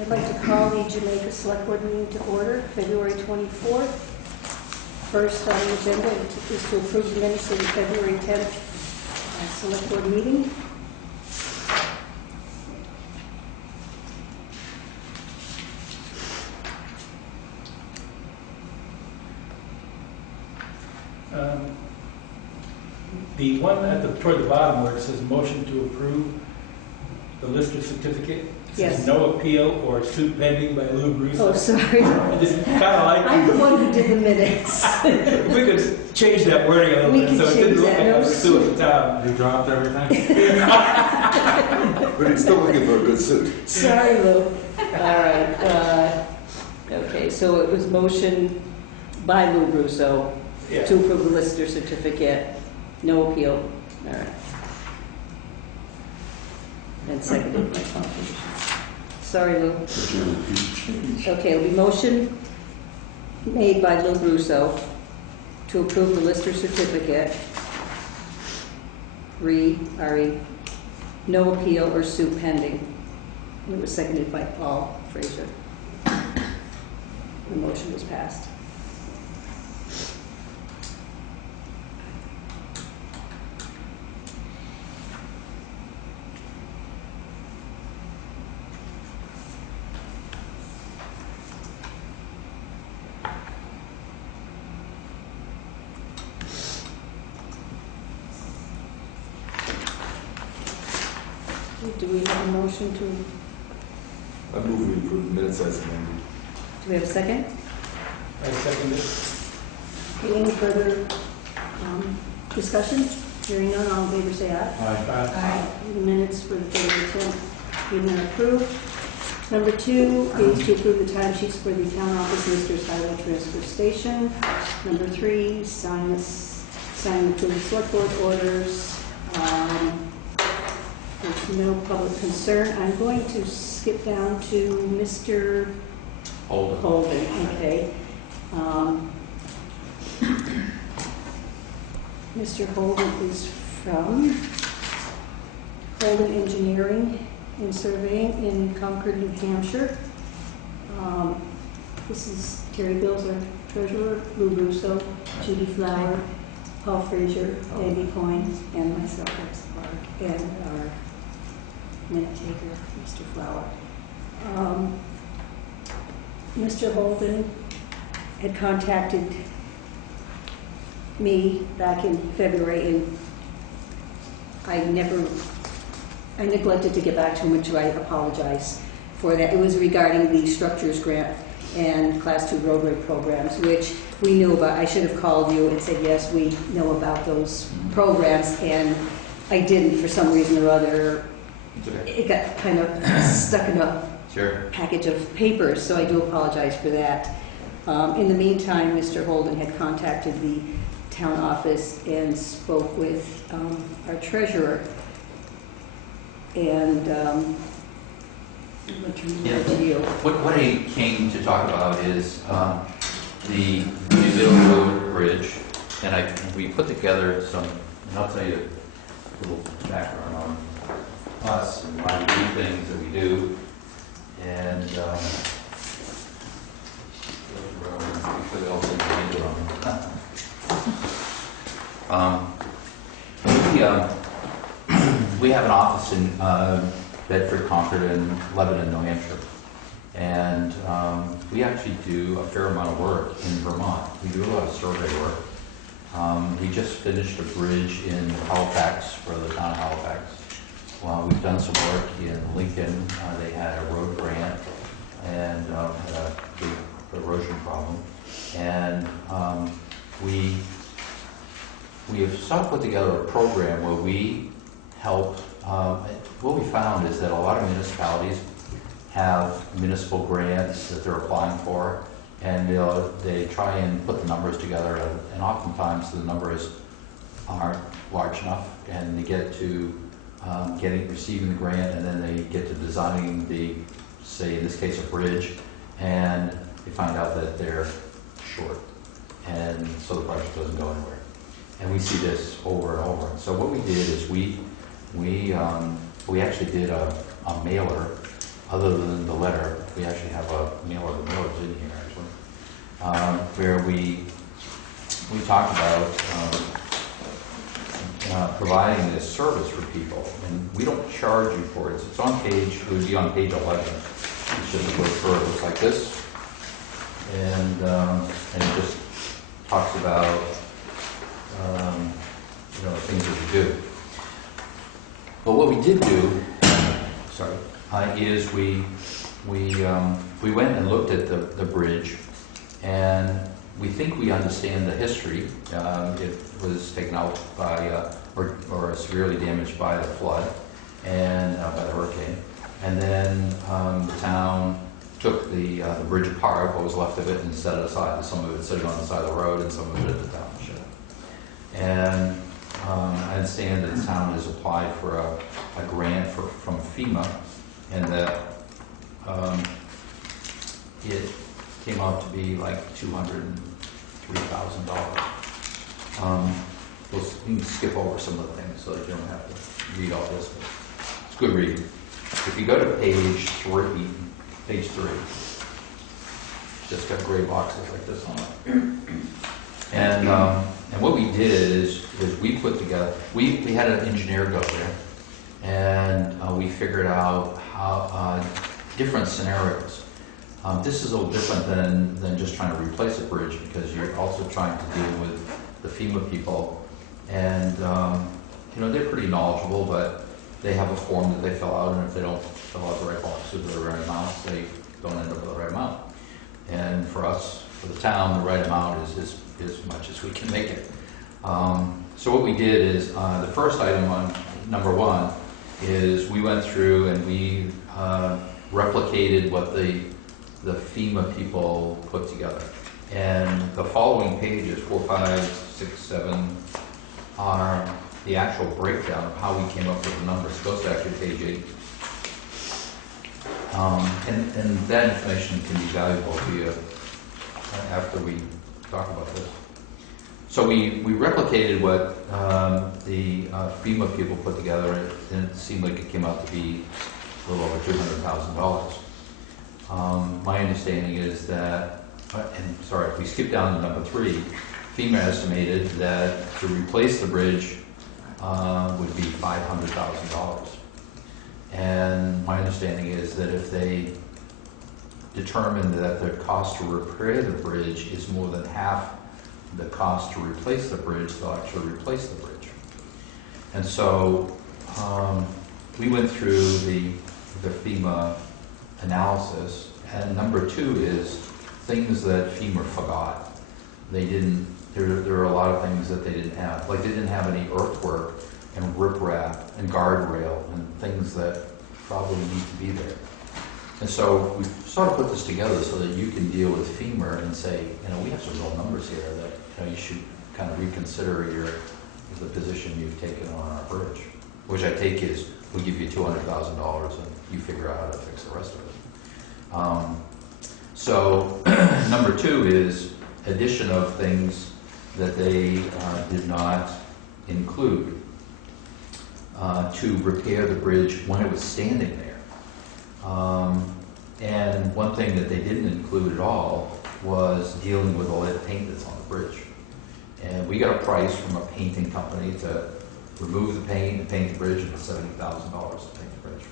I'd like to call the Jamaica Selectboard meeting to order, February 24th. First on the agenda is to approve the minutes of the February 10th Selectboard meeting. The one toward the bottom where it says motion to approve the lister certificate, it Yes. says no appeal or suit pending by Lou Bruce. Oh, sorry. I just kind of like I'm the one who did the minutes. if we could change that wording a little We bit can so it change didn't look that. like I No was suing the town. You dropped everything? But he's still looking for a good suit. Sorry, Lou. All right. Okay, so it was motion by Lou Russo Yeah. to approve the lister certificate, no appeal. All right. And seconded by Tom. Sorry, Lou. Okay, it'll be motion made by Lou Russo to approve the lister certificate, RE, no appeal or suit pending. It was seconded by Paul Fraser. The motion was passed. Do we have a motion to, I move we approve the minutes as amended. do we have a second? I second it. Okay, any further discussion? Hearing none, all in favor say aye. Aye. The minutes for the February 10th being approved. Number 2 is to approve the timesheets for the town office listers highway transfer station. Number 3, sign the select board orders. There's no public concern. I'm going to skip down to Mr. Holden. Okay. Mr. Holden is from Holden Engineering and Surveying in Concord, New Hampshire. This is Terry Bills, our treasurer, Lou Russo, Judy Flower, Paul Fraser, Debbie Coyne, and myself, and our minute taker, Mr. Flower. Mr. Holden had contacted me back in February, and I neglected to get back to him, which I apologize for that. It was regarding the structures grant and Class 2 roadway programs, which we knew about. I should have called you and said, yes, we know about those programs, and I didn't for some reason or other. It got kind of stuck in a package of papers, so I do apologize for that. In the meantime, Mr. Holden had contacted the town office and spoke with our treasurer, and I'm going to turn it over to you. What he came to talk about is the Middle Road Bridge, and we put together some, and I'll tell you a little background on us and why we do things that we do, and we have an office in Bedford, Concord, and Lebanon, New Hampshire, and we actually do a fair amount of work in Vermont. We do a lot of survey work. We just finished a bridge in Halifax for the town of Halifax. We've done some work in Lincoln. They had a road grant and had a big erosion problem. And we have sort of put together a program where we help. What we found is that a lot of municipalities have municipal grants that they're applying for, and they try and put the numbers together, and oftentimes the numbers aren't large enough, and they get to receiving the grant, and then they get to designing the, say in this case, a bridge, and they find out that they're short, and so the project doesn't go anywhere. And we see this over and over. So what we did is we actually did a mailer, other than the letter, we actually have a mailer, the mailer's in here actually, where we talked about providing this service for people, and we don't charge you for it. It's on page, it would be on page 11. It's just a brochure, it looks like this, and it just talks about things that we do. But what we did do, is we went and looked at the bridge, and we think we understand the history. It was taken out by or severely damaged by the flood and by the hurricane, and then the town took the bridge apart, what was left of it, and set it aside. Some of it sitting on the side of the road, and some of it at the township. And I understand that the town has applied for a grant from FEMA, and that it came out to be like $203,000. We can skip over some of the things so that you don't have to read all this. But it's good reading. If you go to page 3, just got gray boxes like this on it. And what we did is we put together, we had an engineer go there, and we figured out how different scenarios. This is a little different than just trying to replace a bridge, because you're also trying to deal with the FEMA people, and they're pretty knowledgeable, but they have a form that they fill out, and if they don't fill out the right boxes or the right amounts, they don't end up with the right amount. And for us, for the town, the right amount is as much as we can make it. So what we did is, the first item on number 1 is we went through and we replicated what the FEMA people put together. And the following pages, 4, 5, 6, 7, are the actual breakdown of how we came up with the numbers. It goes to actually page 8. And that information can be valuable to you after we talk about this. So we replicated what the FEMA people put together, and it seemed like it came out to be a little over $200,000. My understanding is that, if we skip down to number 3, FEMA estimated that to replace the bridge would be $500,000. And my understanding is that if they determine that the cost to repair the bridge is more than half the cost to replace the bridge, they'll actually replace the bridge. And so we went through the FEMA analysis, and number 2 is things that FEMA forgot. They didn't, there are a lot of things that they didn't have. Like, they didn't have any earthwork and riprap and guardrail and things that probably need to be there. And so we sort of put this together so that you can deal with FEMA and say, we have some real numbers here that you should kind of reconsider the position you've taken on our bridge, which I take is we'll give you $200,000 and you figure out how to fix the rest of it. So number 2 is addition of things that they did not include to repair the bridge when it was standing there. And one thing that they didn't include at all was dealing with the lead paint that's on the bridge. And we got a price from a painting company to remove the paint and paint the bridge, and it's $70,000 to paint the bridge.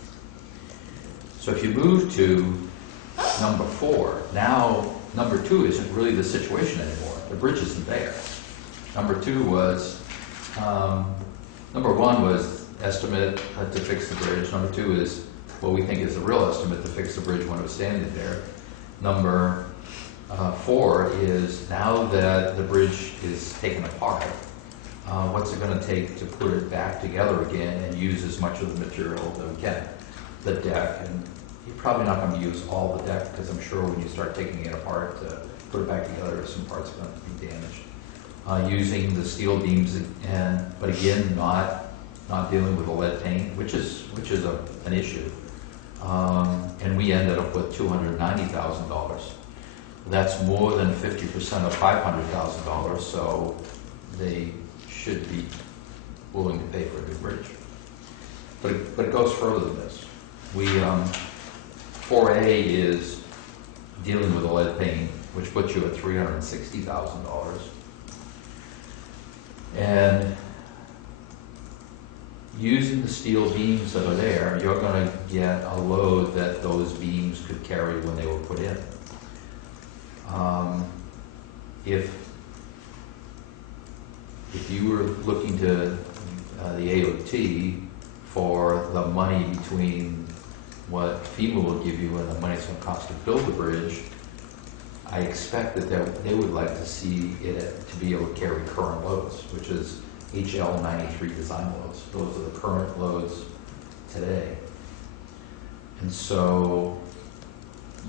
So if you move to number 4, now number 2 isn't really the situation anymore. The bridge isn't there. Number 2 was, number 1 was estimate to fix the bridge. Number 2 is what we think is a real estimate to fix the bridge when it was standing there. Number 4 is now that the bridge is taken apart, what's it going to take to put it back together again and use as much of the material that we can? The deck, and you're probably not going to use all the deck, because I'm sure when you start taking it apart to put it back together, some parts are going to be damaged. Using the steel beams, but again, not dealing with the lead paint, which is an issue. And we ended up with $290,000. That's more than 50% of $500,000, so they should be willing to pay for a new bridge. But it goes further than this. 4A is dealing with the lead paint, which puts you at $360,000. And using the steel beams that are there, you're going to get a load that those beams could carry when they were put in. If you were looking to the AOT for the money between what FEMA will give you and the money it's going to cost to build the bridge, I expect that they would like to see it to be able to carry current loads, which is HL 93 design loads. Those are the current loads today. And so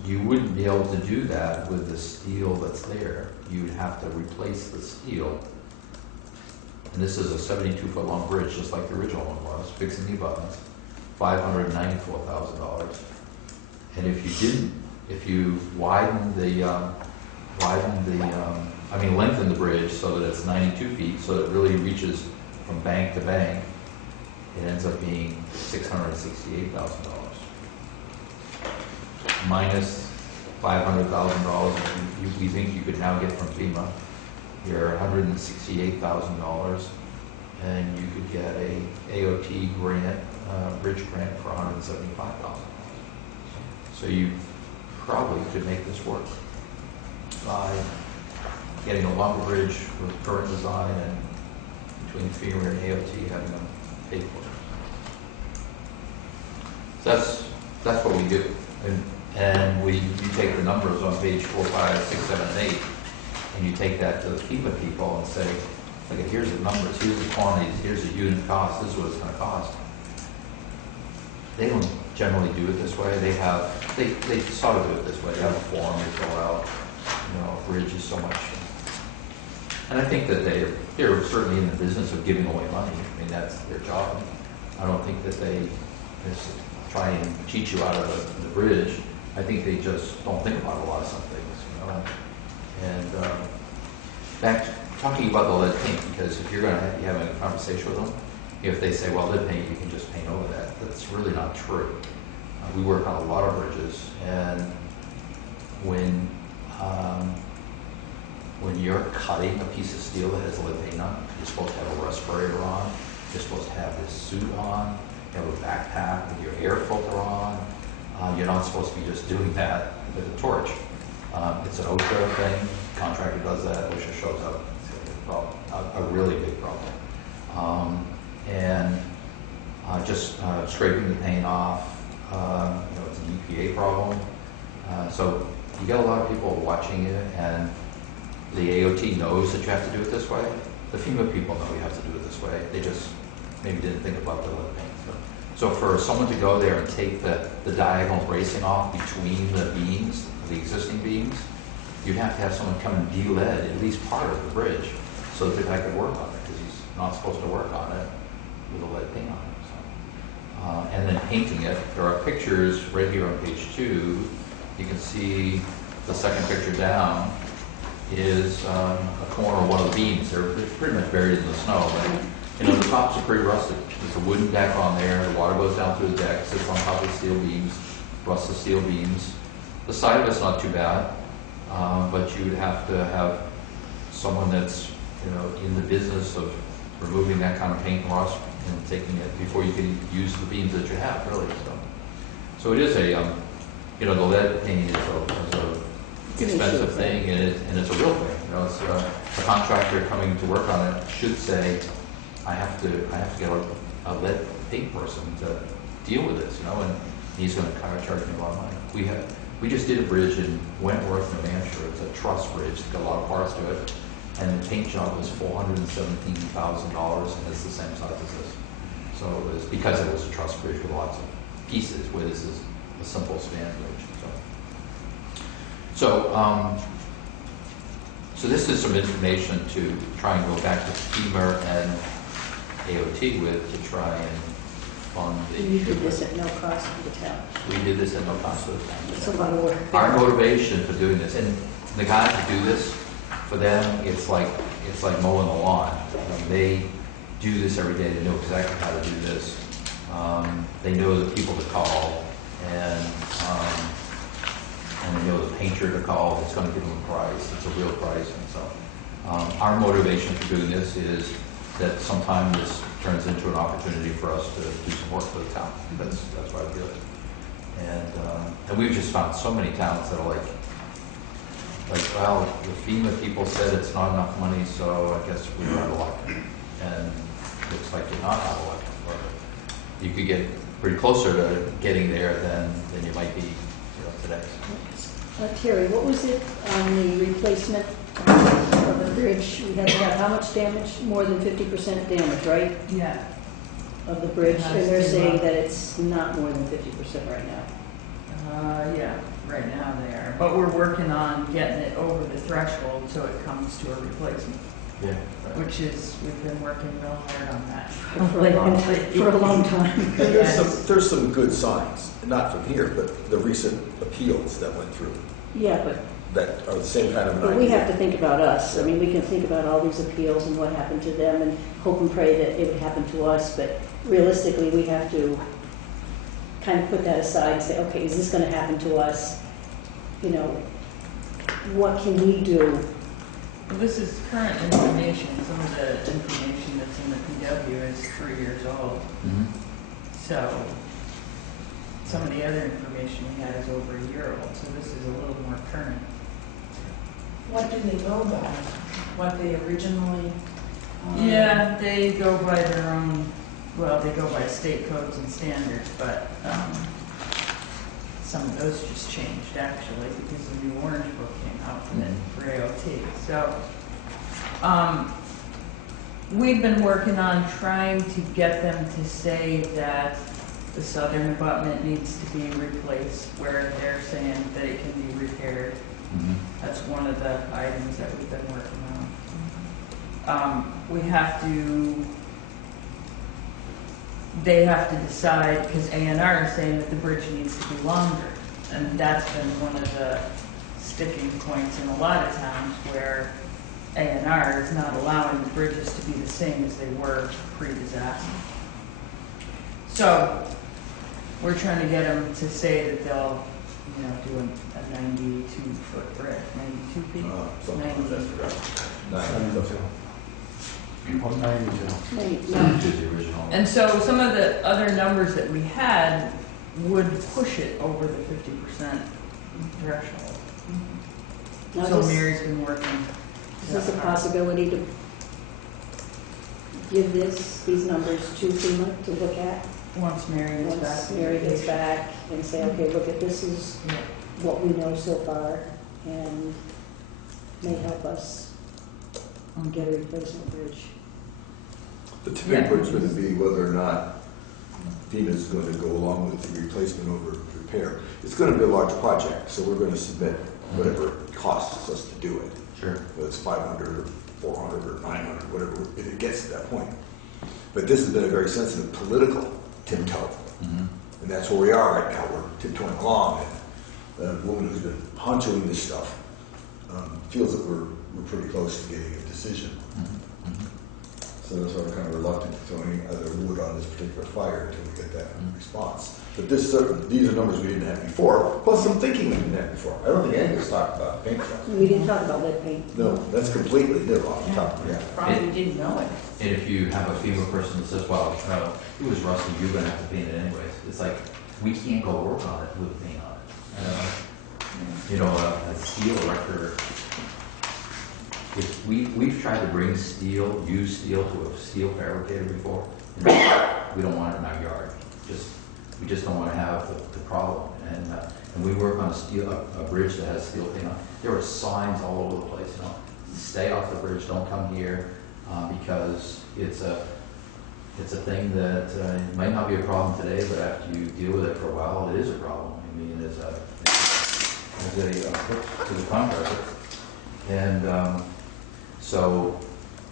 you wouldn't be able to do that with the steel that's there. You'd have to replace the steel. And this is a 72-foot long bridge, just like the original one was, fixing the buttons, $594,000. And if you lengthen the bridge so that it's 92 feet, so it really reaches from bank to bank, it ends up being $668,000. Minus $500,000 we think you could now get from FEMA, you're $168,000, and you could get a AOT grant, bridge grant for $175,000. So you probably could make this work by getting a longer bridge with current design and between FEMA and AOT having them paid for. So that's what we do. And you take the numbers on page 4, 5, 6, 7, and 8, and you take that to the FEMA people and say, okay, here's the numbers, here's the quantities, here's the unit cost, this is what it's going to cost. They don't generally do it this way. They sort of do it this way. They have a form they fill out. A bridge is so much. And I think that they're certainly in the business of giving away money. I mean, that's their job. I don't think that they just try and cheat you out of the bridge. I think they just don't think about a lot of some things, And back to talking about the lead paint, because if you're going to be having a conversation with them, if they say, well, lead paint, you can just paint over that, that's really not true. We work on a lot of bridges, and when you're cutting a piece of steel that has lead paint on, you're supposed to have a respirator on, you're supposed to have this suit on, you have a backpack with your air filter on. You're not supposed to be just doing that with a torch. It's an OSHA thing. Contractor does that. OSHA shows up. It's a problem, a really big problem. Just scraping the paint off. It's an EPA problem. So you got a lot of people watching it, and the AOT knows that you have to do it this way. The FEMA people know you have to do it this way. They just maybe didn't think about the lead paint. So for someone to go there and take the diagonal bracing off between the beams, the existing beams, you'd have to have someone come and de-lead at least part of the bridge so that the guy could work on it, because he's not supposed to work on it with a lead paint on it. So. And then painting it, there are pictures right here on page 2. You can see the second picture down is a corner of one of the beams. They're pretty much buried in the snow, but the tops are pretty rusted. There's a wooden deck on there. The water goes down through the deck, sits on top of the steel beams, rusted steel beams. The side of it's not too bad, but you would have to have someone that's in the business of removing that kind of paint and rust and taking it before you can use the beams that you have, really. So it is the lead paint is a expensive thing, and it's a real thing. It's a contractor coming to work on it should say, I have to get a lead paint person to deal with this, and he's going to kind of charge me a lot of money. We just did a bridge in Wentworth, New Hampshire. It's a truss bridge. It's got a lot of parts to it, and the paint job was $417,000, and it's the same size as this. So it was because it was a truss bridge with lots of pieces, where this is a simple span bridge. So this is some information to try and go back to FEMA and AOT with to try and fund the. You did this at no cost to the town. We did this at no cost to the town. It's a lot of work. Our motivation for doing this, and the guys who do this, for them, it's like mowing the lawn. They do this every day. They know exactly how to do this. They know the people to call, and painter to call that's going to give them a price. It's a real price. And so our motivation for doing this is that sometime this turns into an opportunity for us to do some work for the town. That's why we do it. And we've just found so many towns that are like, well, the FEMA people said it's not enough money, so I guess we're out of luck. And it looks like you're not out of luck. Or you could get pretty closer to getting there than you might be today. Terry, what was it on the replacement of the bridge? We had to have how much damage? More than 50% damage, right? Yeah. Of the bridge, It has and they're to be saying rough. that it's not more than 50% right now. Yeah, right now they are. But we're working on getting it over the threshold so it comes to a replacement, Yeah. which is, we've been working real hard on that. For a long time. There's some good signs, not from here, but the recent appeals that went through Yeah, that are the same kind of an but idea. we have to think about us. I mean, we can think about all these appeals and what happened to them and hope and pray that it would happen to us, but realistically, we have to kind of put that aside and say, okay, is this going to happen to us? You know, what can we do? Well, this is current information. Some of the information that's in the PW is 3 years old. Mm-hmm. So some of the other information we had is over a year old, so this is a little more current. What do they go by? What they originally? Yeah, they go by their own, well, they go by state codes and standards, but some of those just changed actually because the new Orange Book came out for AOT. So we've been working on trying to get them to say that the southern abutment needs to be replaced where they're saying that it can be repaired. Mm-hmm. That's one of the items that we've been working on. We have to, they have to decide, because A&R is saying that the bridge needs to be longer. And that's been one of the sticking points in a lot of towns where A&R is not allowing the bridges to be the same as they were pre-disaster. So we're trying to get them to say that they'll, you know, do a 92-foot bridge, 92 feet? Sometimes I forgot. Which is the original. And so some of the other numbers that we had would push it over the 50% threshold. Now, So is Mary's been working. this a possibility to give these numbers to FEMA to look at? Once Mary is back. Once Mary gets back and say, okay, look at this is Yeah. what we know so far and may help us get a replacement bridge. The tipping point is going to be whether or not FEMA is going to go along with the replacement over repair. It's going to be a large project, so we're going to submit whatever it costs us to do it. Sure. Whether it's 500 or 400 or 900, whatever, if it gets to that point. But this has been a very sensitive political tiptoe. Mm-hmm. And that's where we are right now. We're tiptoeing along. And the woman who's been honchoing this stuff feels that we're pretty close to getting a decision. Mm-hmm. So that's why we're kind of reluctant to throw any other wood on this particular fire until we get that response. But these are numbers we didn't have before, plus some thinking we didn't have before. I don't think any of us talked about paint jobs. We didn't talk about lead paint. No, that's completely new off the top of my head. Probably didn't know it. And if you have a FEMA person that says, well, it was rusty, you're going to have to paint it anyways. It's like, we can't go work on it with paint on it. You know, a steel erector, we've tried to bring steel, used steel to a steel fabricator before. And we don't want it in our yard. We just don't want to have the problem. And we work on a bridge that has steel paint on it. There are signs all over the place, you know, stay off the bridge, don't come here, because it's a thing that might not be a problem today, but after you deal with it for a while, it is a problem. I mean, as a to the contractor. And so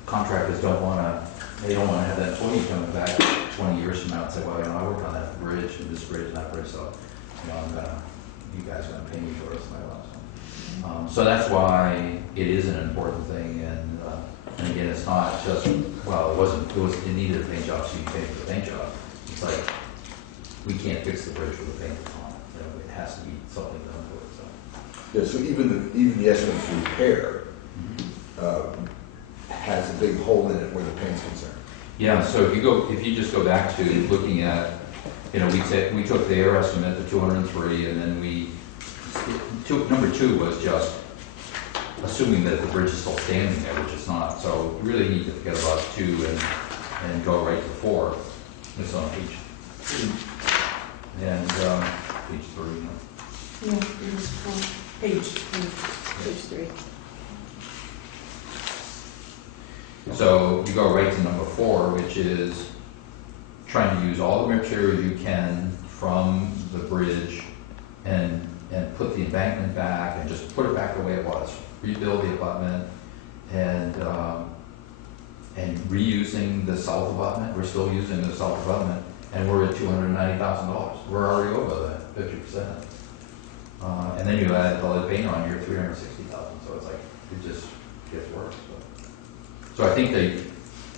contractors don't want to have that employee coming back 20 years from now and say, well, you know, I worked on that bridge and this bridge and that bridge, so, you know, you guys are going to pay me for it. So that's why it is an important thing. And again, it's not just, well, it needed a paint job, so you pay for the paint job. It's like, we can't fix the bridge with a paint on it. You know, it has to be something done to it. So. Yeah, so even the estimate for repair has a big hole in it where the paint's concerned. Yeah, so if you just go back to looking at, we took their estimate, the 203, and then number 2 was just assuming that the bridge is still standing there, which it's not. So you really need to forget about 2 and go right to 4. It's on page 3. And page 3. Yeah, it was page 3. Page 3. So you go right to number 4, which is trying to use all the material you can from the bridge and put the embankment back and just put it back the way it was. Rebuild the abutment and reusing the south abutment. We're still using the south abutment, and we're at $290,000. We're already over that 50%. And then you add the lead paint on, you're $360,000. So it's like it just gets worse. So I think they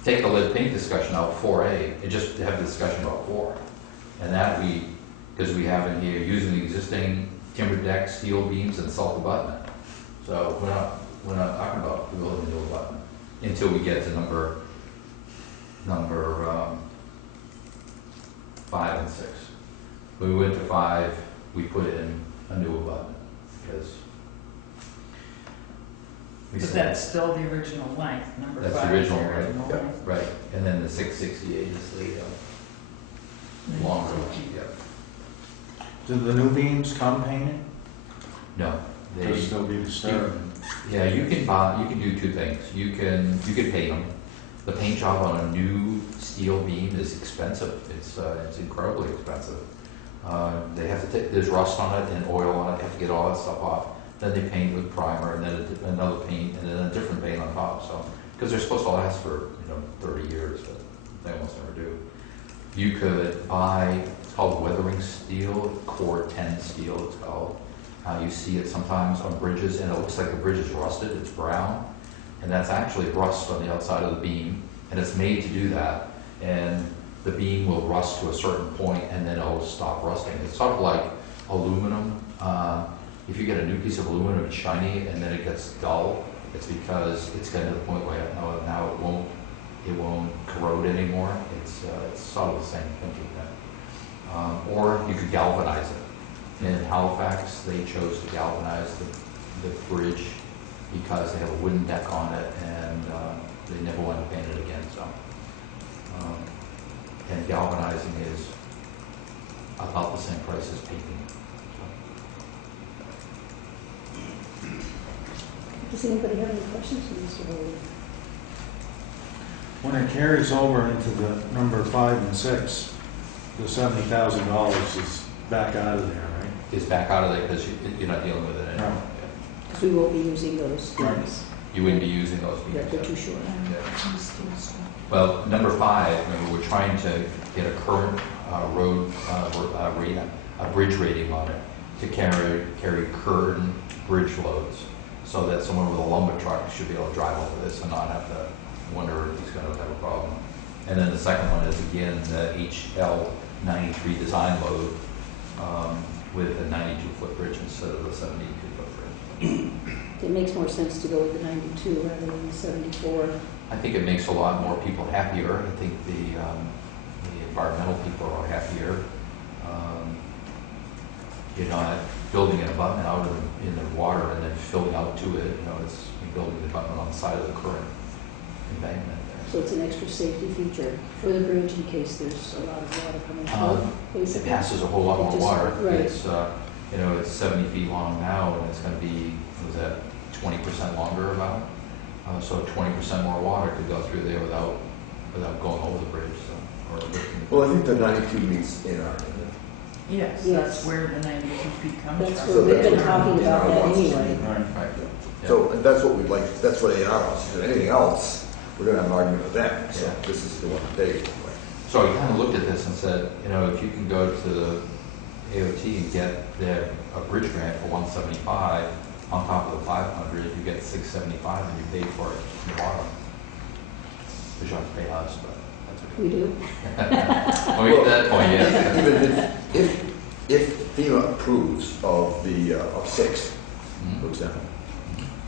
take the lead paint discussion out 4A and just have the discussion about 4. And that because we have in here using the existing timber deck, steel beams, and salt abutment. So we're not talking about building a new abutment until we get to number 5 and 6. When we went to 5, we put in a new abutment because But that's still the original length, number 5. That's the original, is right? length. Right, and then the 668 is the longer one, yeah. Do the new beams come painted? No, They'll they, still be disturbed. yeah, you can do 2 things. You can paint them. The paint job on a new steel beam is expensive. It's incredibly expensive. They have to take, there's rust on it and oil on it, they have to get all that stuff off. Then they paint with primer, and then another paint, and then a different paint on top. So, because they're supposed to last for 30 years, but they almost never do. You could buy, it's called weathering steel, core 10 steel. It's called. You see it sometimes on bridges, and it looks like the bridge is rusted. It's brown, and that's actually rust on the outside of the beam, and it's made to do that. And the beam will rust to a certain point, and then it'll stop rusting. It's sort of like aluminum. If you get a new piece of aluminum, it's shiny, and then it gets dull. It's because it's getting to the point where now it won't corrode anymore. It's sort of the same thinking then. Or you could galvanize it. In Halifax, they chose to galvanize the bridge because they have a wooden deck on it, and they never want to paint it again. So, and galvanizing is about the same price as painting. Does anybody have any questions for Mr. Howard? When it carries over into the number 5 and 6, the $70,000 is back out of there, right? It's back out of there because you're not dealing with it anymore. Right. Because we won't be using those Right. beams. You wouldn't be using those Yeah, beams. they're too short. Well, number 5, remember, we're trying to get a current bridge rating on it to carry current bridge loads, so that someone with a lumber truck should be able to drive over this and not have to wonder if he's going to have a problem. And then the second one is, again, the HL 93 design load with a 92-foot bridge instead of the 72-foot bridge. It makes more sense to go with the 92 rather than the 74. I think it makes a lot more people happier. I think the environmental people are happier. You're not building an abutment out in the water and then filling out to it. It's building the abutment on the side of the current embankment there. So it's an extra safety feature for the bridge in case there's a lot of water coming through, It basically. passes a whole lot It more just- water. right. It's 70 feet long now, and it's going to be, 20% longer about? So 20% more water could go through there without going over the bridge. Or lifting the Well, I think the 92 meets in our, Yes, Yes. that's where the 92 feet comes from. That's where we've been talking about that anyway. Right. Right. Yeah. so and that's what we'd like, that's what A&R wants. If anything else, we're going to have an argument with them. So Yeah. this is the one that they like. So I kind of looked at this and said, if you can go to the AOT and get a bridge grant for 175 on top of the 500, you get 675 and you pay for it in the bottom. Which you have to pay us, but that's okay. We do. When we get to that point, yeah. Even if FEMA approves of the of 6, for example,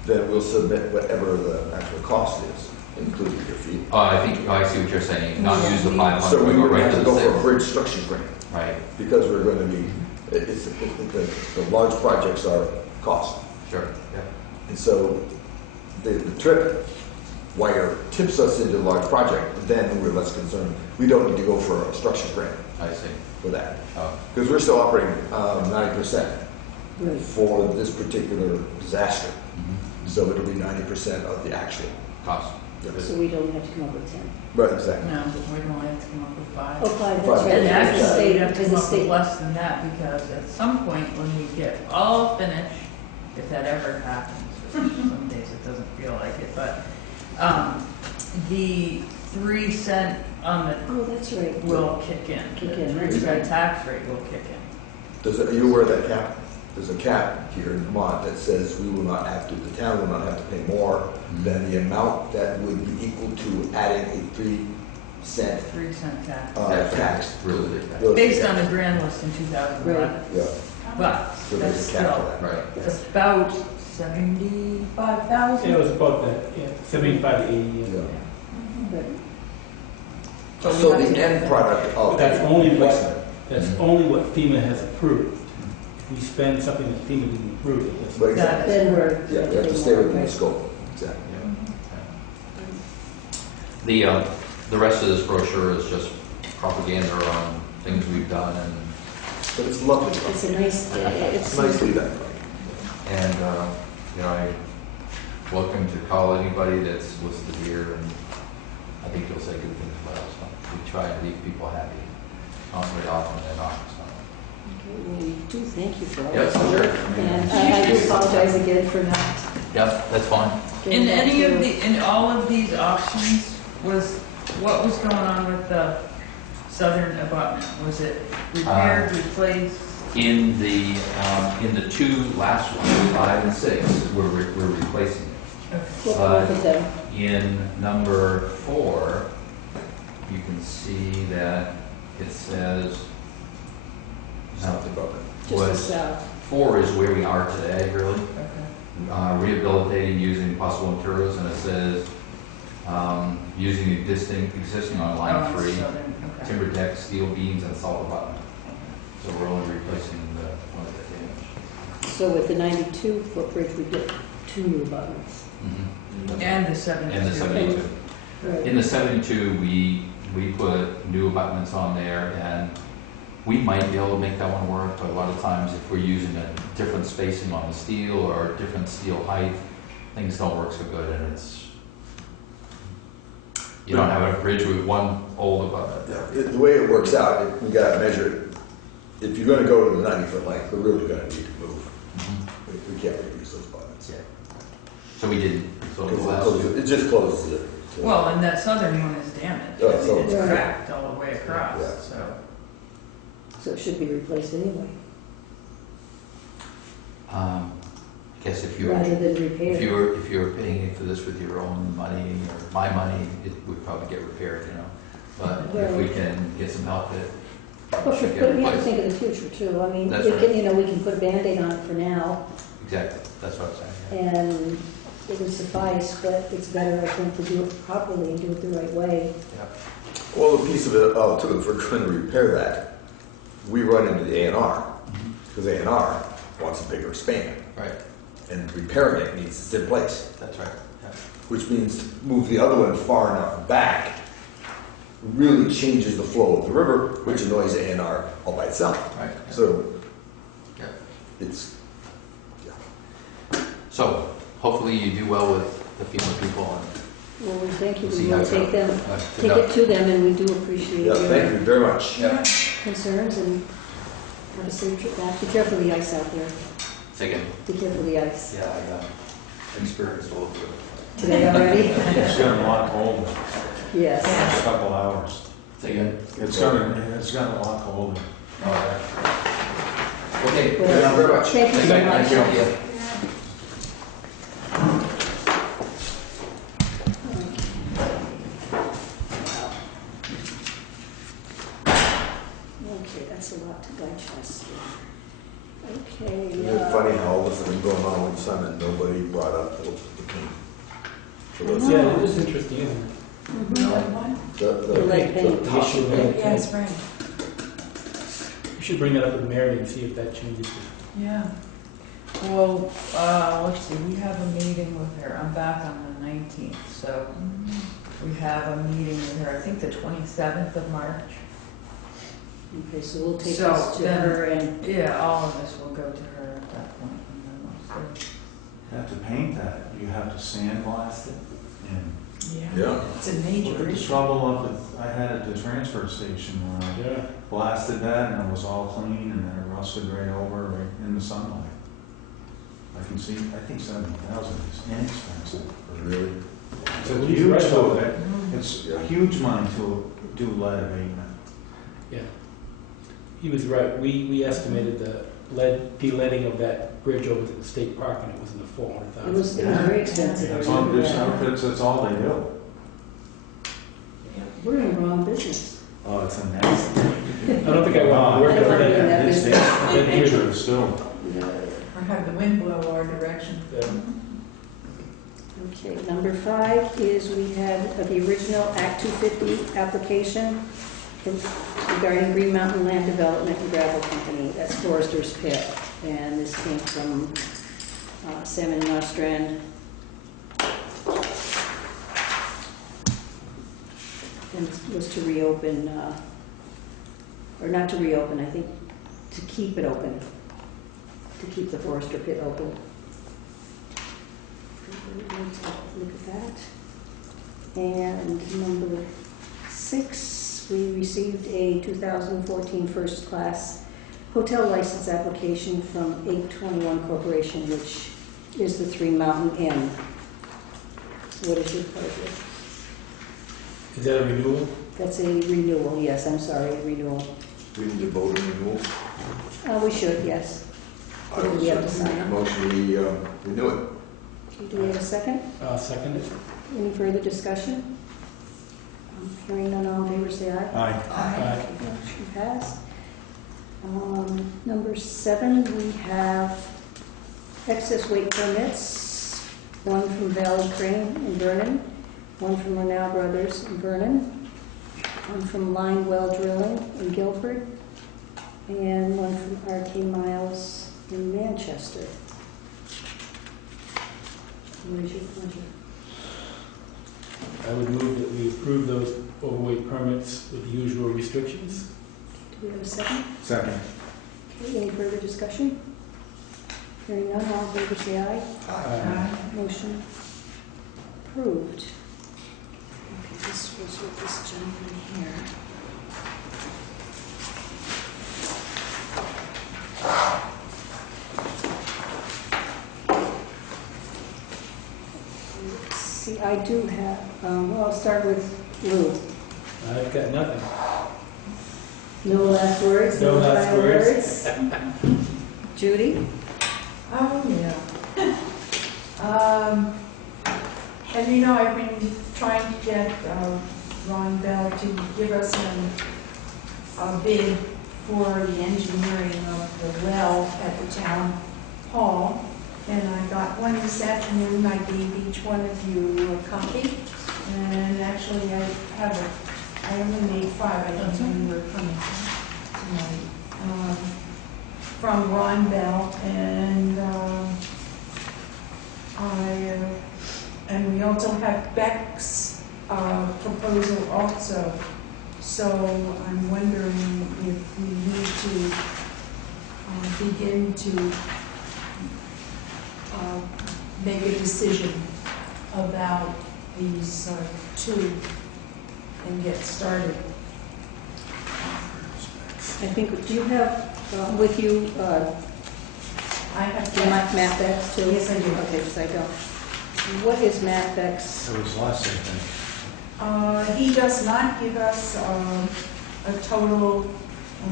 then we'll submit whatever the actual cost is, including your fee. I think, I see what you're saying, not use the 500. So we go would right have to to the go for a 6. bridge structures grant, Right, because we're going to be, the large projects are cost. sure, yeah. And so the trip wire tips us into a large project, then we're less concerned. We don't need to go for a structures grant I see. for that. Oh, Because we're still operating 90% Right. for this particular disaster. mhm. So it'll be 90% of the actual. Cost. So we don't have to come up with 10. Right, exactly. No, we don't have to come up with 5. Oh, 5, that's Five. right. And Because the actually, state- we'd have to because come the up with state- less than that, because at some point when we get all finished, if that ever happens, some days it doesn't feel like it, but, the 3 cent on the Oh, that's right. will kick in. Kick in, The 3 that's cent right. tax rate will kick in. Are you aware of that cap? There's a cap here in Vermont that says we will not have to, the town will not have to pay more than the amount that would be equal to adding a 3 cent 3 cent tax. tax. Really big tax. Really Based big on the tax. grand list in 2011. Yeah, But so that's there's a cap for still, that. Right. it's about 75,000. It was about that, yeah, 75 to 80. Yeah. But But we So have the to- end product of That's only what- replacement. That's only what FEMA has approved. If we spend something that FEMA didn't approve, it But doesn't. exactly. then we're. Yeah, we have to stay within the Right. scope. Exactly. The rest of this brochure is just propaganda on things we've done But it's lovely. It's a nice, It's it's. nicely done. and, I welcome to call anybody that's listed here, and I think you'll say good things about us. So we try and leave people happy. Not very often they're not, so. Okay, well, we do thank you for all Yes, this sure. work. And I do apologize again for not. Yeah, that's fine. getting In back any to- of the, in all of these options, what was going on with the southern abutment? Was it repaired, replaced? In the 2 last ones, 5 and 6, we're replacing it. Okay. Well, both of them. In number 4, you can see that it says, Something about that. Just the was- south. 4 is where we are today, really. Okay. Rehabilitating using possible materials, and it says, using existing on line Oh, 3, southern, okay. timber deck, steel beams, and salt abutment. So we're only replacing the one that damaged. So with the 92 foot bridge, we get 2 new abutments. And the 72. And the 72. Right. In the 72, we put new abutments on there, and we might be able to make that one work, but a lot of times if we're using a different spacing on the steel or different steel height, things don't work so good, and you don't have a bridge with one old abutment. Yeah, the way it works out, we gotta measure it. If you're gonna go to the 90-foot length, we're really gonna need to move. We can't reduce those buttons. Yeah. So we didn't. So the Because last, it just closes it. So- Well, and that southern one is damaged. Oh, I mean, so- it's Right. cracked all the way across, Yeah. so. So it should be replaced anyway, I guess if you're, rather than repaired. if you're paying for this with your own money or my money, it would probably get repaired, But if we can get some help, it But should get we have to replaced. think of the future too. I mean, That's we right. can, we can put a Band-Aid on it for now, Exactly, that's what I'm saying. and it would suffice, but it's better, I think, to do it properly and do it the right way. Yeah. Well, a piece of it, too, if we're going to repair that, we run into the A&R, because A&R wants a bigger span, Right, and repairing it means it's in place, that's right. Yeah. which means move the other one far enough back really changes the flow of the river, which annoys A&R all by itself. Right. So Yeah. it's, So hopefully you do well with the FEMA people, and Well, we thank you, See we how will it take goes. them, Good take luck. it to them, and we do appreciate yeah, thank you your very much. Yeah. concerns, and have a safe trip back. Be careful of the ice out there. Say again. Be careful of the ice. Yeah, I experienced a little bit. Today already? It's getting a lot colder, Yes. next couple hours. Say again. It's gotten a lot colder. All right. Okay. Well, Thank you very much. Thank you so much. Thank you. Okay, that's a lot to digest. Okay. Isn't it funny how all this has been going on with Sun and nobody brought up the paint? For those- Yeah, it is interesting, isn't it? Mhm. What one? The lead paint. The issue of lead Yes, paint. right, You should bring that up with Mary and see if that changes. yeah. Well, let's see, we have a meeting with her, I'm back on the 19th, so we have a meeting with her, I think the 27th of March. Okay, so we'll take So this to then- her and, Yeah, all of this will go to her at that point, and then we'll see. You have to paint that, you have to sandblast it, and Yeah. It's a look major at the issue. trouble up at, I had at the transfer station where I Yeah. blasted that and it was all clean and then it rusted right over, right in the sunlight. I can see, I think 70,000 is inexpensive. Really? It's So a he's huge right about tool. that. It's Yeah. huge money to do lead abatement. Yeah. He was right. We estimated the de-leading of that bridge over to the state park, and it was in the it 400,000. was very expensive. I That's all, remember there's that. outfits, that's all they do. We're in the wrong business. Oh, it's a mess. I don't think I want to work I don't over wanna be in that. that It's business. dangerous still. No. Or have the wind blow our direction. Yeah. Okay, number 5 is we had the original Act 250 application regarding Green Mountain Land Development and Gravel Company. That's Forester's Pit. And this came from Salmon Nostrand. And it was to reopen, or not to reopen, I think, to keep it open, to keep the Forester Pit open. Look at that. And number 6, we received a 2014 first class hotel license application from 821 Corporation, which is the Three Mountain Inn. What is your pleasure? Is that a renewal? That's a renewal, yes, I'm sorry, a renewal. We need to vote on renewal. We should, yes. I would We have to sign make a it. motion, we renew it. Okay, do we have a second? Second it. Any further discussion? Hearing none, all in favor, say aye. Aye. Aye. Motion passed. Number 7, we have excess weight permits, one from Valley Crane in Vernon, one from Renau Brothers in Vernon, one from Line Well Drilling in Guilford, and one from RK Miles in Manchester. What is your pleasure? I would move that we approve those overweight permits with the usual restrictions. Do we have a second? Second. Okay, any further discussion? Hearing none, all in favor say aye. Aye. Motion approved. Okay, this was with this gentleman here. Let's see, I do have, well, I'll start with Lou. I've got nothing. No last words? No last final words. Judy? Oh, yeah. As you know, I've been trying to get Ron Bell to give us a bid for the engineering of the well at the town hall. And I got one this afternoon. I gave each one of you a copy. And actually, I only made 5. I don't know you were coming tonight. From Ron Bell, and and we also have Beck's proposal also. So I'm wondering if we need to begin to make a decision about these two and get started. I think, do you have with you, I have do you like Matt Beck's too? Yes, I do. Okay, because I don't. What is Matt Beck's? It was less, I think. He does not give us a total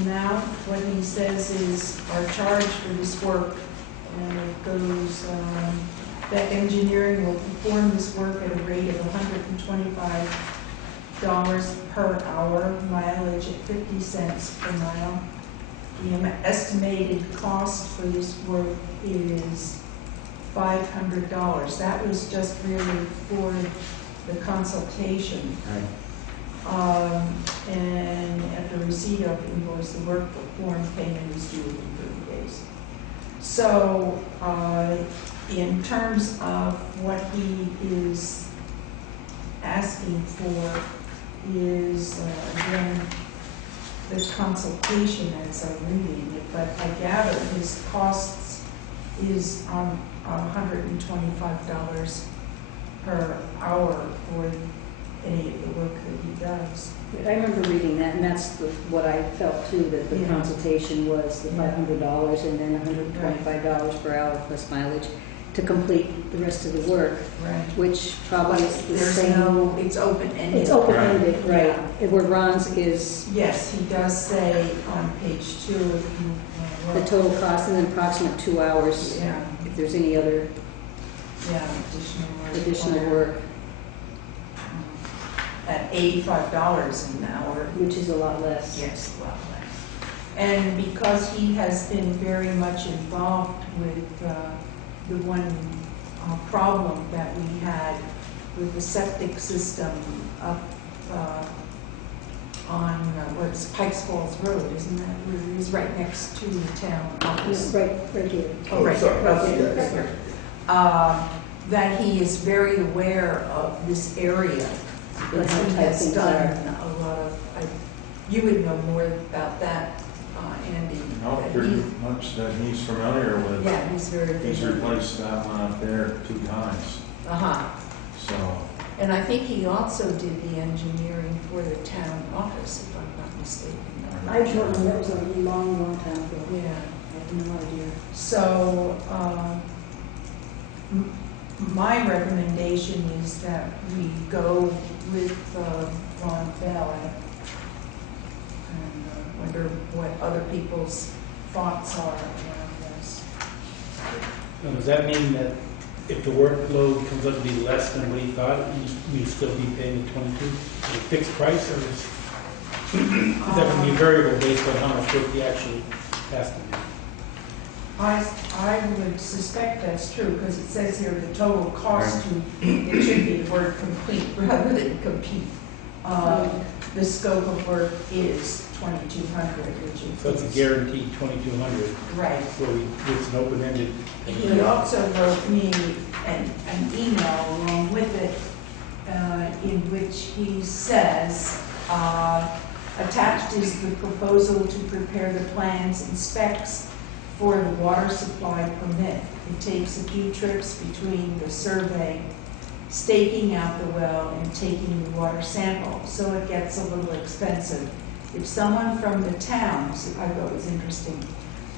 amount. What he says is our charge for this work, and it goes, Beck Engineering will perform this work at a rate of $125 per hour, mileage at 50 cents per mile. The estimated cost for this work is $500. That was just really for the consultation. Right. And at the receipt of invoice, the work performed, payment is due within 30 days. So, in terms of what he is asking for is, again, the consultation as I'm reading it, but I gather his costs is $125 per hour for any of the work that he does. I remember reading that, and that's what I felt too, that the Yeah. consultation was the $500 and then $125 per hour plus mileage to complete the rest of the work, Right. which probably is the There's same. no, it's open-ended. It's open-ended, Right. right. And where Ron's is Yes, he does say on page 2 if you. the total cost and then approximate 2 hours, Yeah, if there's any other yeah, additional work, At $85 an hour. which is a lot less. Yes, a lot less. And because he has been very much involved with the one problem that we had with the septic system up on what's Pikes Falls Road, isn't that where it is, right next to the town office? Yeah, right here. Oh, right, sorry. okay, Yeah, right yeah. here. That he is very aware of this area. And Because how he tight has things done are. a lot of, you would know more about that, Andy. No, but pretty he- much that he's familiar with. Yeah, he's very. He's replaced that one up there 2 times, Uh-huh. so. And I think he also did the engineering for the town office, if I'm not mistaken. I don't know, that was a long, long time ago. Yeah. I have no idea. So, my recommendation is that we go with Ron Bell and wonder what other people's thoughts are around this. Now, does that mean that if the workload comes up to be less than what he thought, you'd still be paying the 22? Is it a fixed price, or is that going to be variable based on how much work he actually has to do? I would suspect that's true, because it says here the total cost to, it should be the word complete rather than compete. The scope of work is 2,200, which is. So it's a guaranteed 2,200, Right. where it's an open-ended. He also wrote me an email along with it, in which he says, attached is the proposal to prepare the plans and specs for the water supply permit. It takes a few trips between the survey, staking out the well, and taking the water sample, so it gets a little expensive. If someone from the town, I thought it was interesting,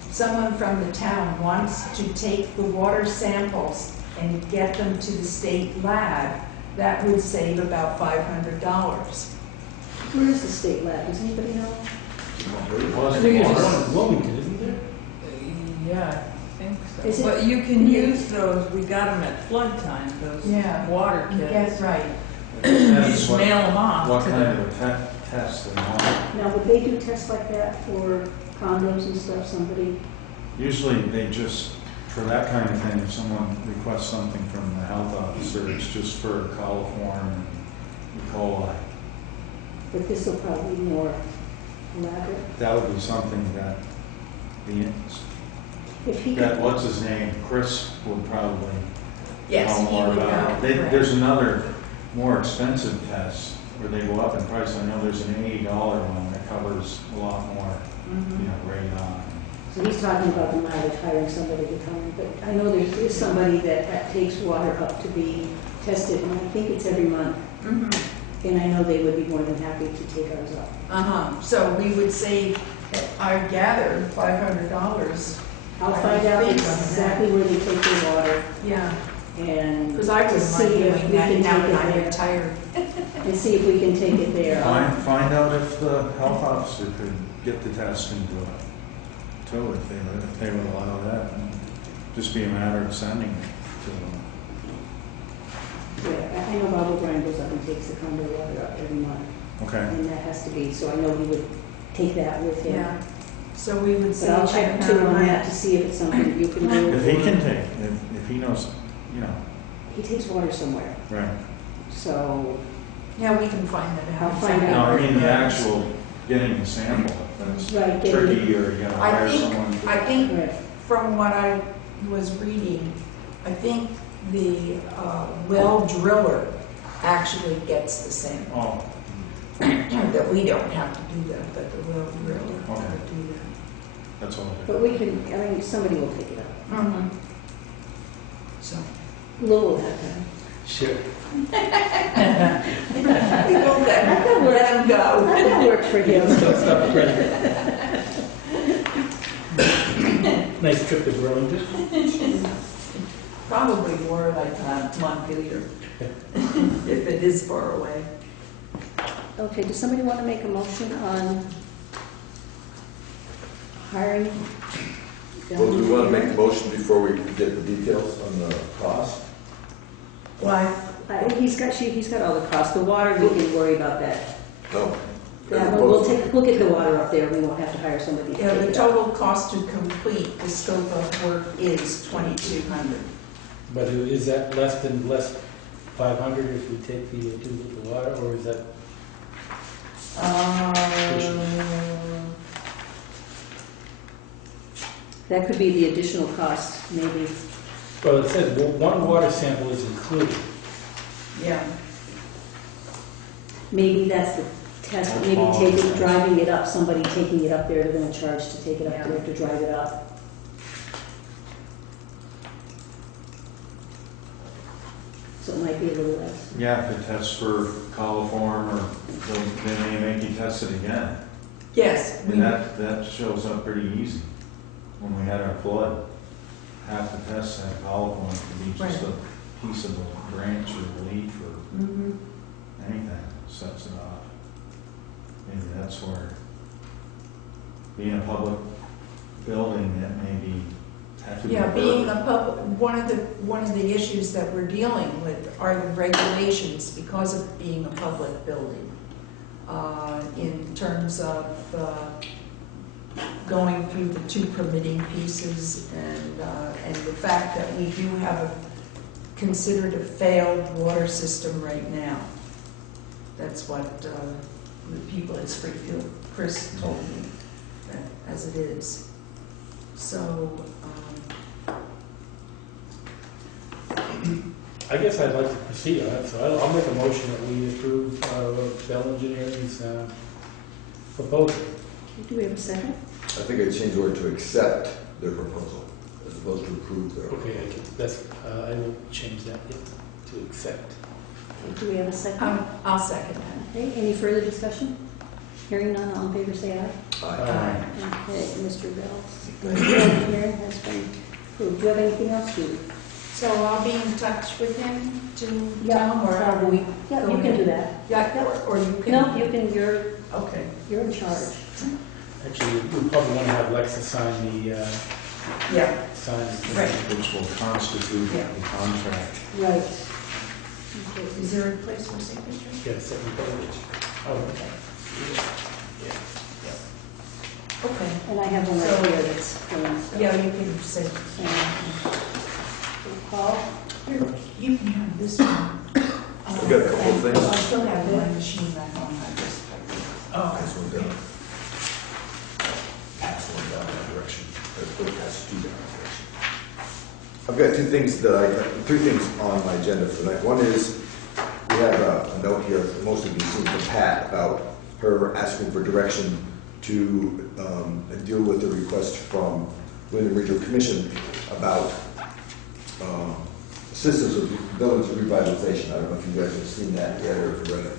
someone from the town wants to take the water samples and get them to the state lab, that would save about $500. Where is the state lab? Does anybody know? I think there's one in Wilmington, isn't there? Yeah, I think Is so. it- But you can use those, we got them at flood time, those Yeah. water kits. That's right. You Depends just what- mail them off What to kind them. of a test they want. Now, would they do tests like that for condos and stuff, somebody? Usually they just, for that kind of thing, if someone requests something from the health officer, it's just for coliform and E. coli. But this will probably be more elaborate. That would be something that If he could, what's his name, Chris would probably Yes, know he more would about. know. They- Right. There's another more expensive test where they go up in price. I know there's an $80 one that covers a lot more, Mhm. radon. so he's talking about the mileage, hiring somebody to come in, but I know there is somebody that takes water up to be tested, and I think it's every month. Mhm. And I know they would be more than happy to take ours up. So we would save, I gather, $500. I'll I find out think on exactly where they take their water Yeah, and because I wouldn't see mind if doing we that can now take that it I'm there. retired. And see if we can take it there. Find out if the health officer could get the test and do it, too, if they would allow that. And just be a matter of sending it to them. Yeah, I know Bob O'Brien goes up and takes the condo water up every month, Okay. and that has to be, so I know he would take that with him. Yeah. So we would But say I'll check that too amount on of that money. to see if it's something you can do. If he can take, if he knows, you know, He takes water somewhere, right. so Yeah, we can find that out. I'll find No, out. I mean, the actual getting the sample, that's Right, getting- tricky, or you gotta I hire think- someone. I think right. from what I was reading, I think the well driller actually gets the sample. Oh, That we don't have to do that, but the well driller Okay. would do that. that's all. But we can, I mean, somebody will pick it up. Mhm. So, Lou will have that. Sure. we won't let him go. That worked for him. Stop credit. Nice trip to Burlington. Probably more like Montpelier, if it is far away. Okay, does somebody want to make a motion on hiring? Well, do we want to make the motion before we get the details on the cost? Why? He's got all the costs. The water, we can worry about that. No. Yeah, we'll get the water up there. We won't have to hire somebody to Yeah, take the it up. total cost to complete the scope of work is $2,200. But is that less 500 if we take do with the water, or is that? That could be the additional cost, maybe. Well, it says one water sample is included. Yeah. Maybe that's the test, maybe driving it up, somebody taking it up there, they're gonna charge to take it up there to drive it up. So it might be a little less. Yeah, if it tests for coliform, or they may make you test it again. Yes. And that shows up pretty easy. When we had our flood, half the tests had coliform, could be just a piece of a branch or a leaf or Mhm. anything sets it off. Maybe that's where, being a public building, that maybe have to be. Yeah, being a public, one of the issues that we're dealing with are the regulations because of being a public building. In terms of going through the two permitting pieces and the fact that we do have considered a failed water system right now. That's what the people at Springfield, Chris told me, that as it is. So, I guess I'd like to proceed on it, so I'll make a motion that we approve Bell Engineering's proposal. Do we have a second? I think I changed the word to accept their proposal as opposed to approve their. Okay, I will change that to accept. Do we have a second? I'll second that. Okay, any further discussion? Hearing none, all in favor say aye. Aye. Okay, Mr. Bell's engineering has been approved. Do you have anything else, Judy? So I'll be in touch with him to Yeah, tell him, or are we? Yeah, you can do that. Yeah, or you can? No, you can, Okay. you're in charge. Actually, we probably want to have Lexa sign the, Yeah, sign. Right. Which will constitute Yeah. the contract. Right. is there a place for signature? Yes, oh, Okay. And I have one So- right here that's clean. Yeah, you can say, Paul? here, you can have this one. I've got a couple of things. I still have one machine at home, I just. Pass one down. Pass one down that direction. Pass two down that direction. I've got three things on my agenda for tonight. One is, we have a note here, most of you seen from Pat, about her asking for direction to deal with the request from Wyndham Regional Commission about assistance with village revitalization. I don't know if you guys have seen that yet or if you read it.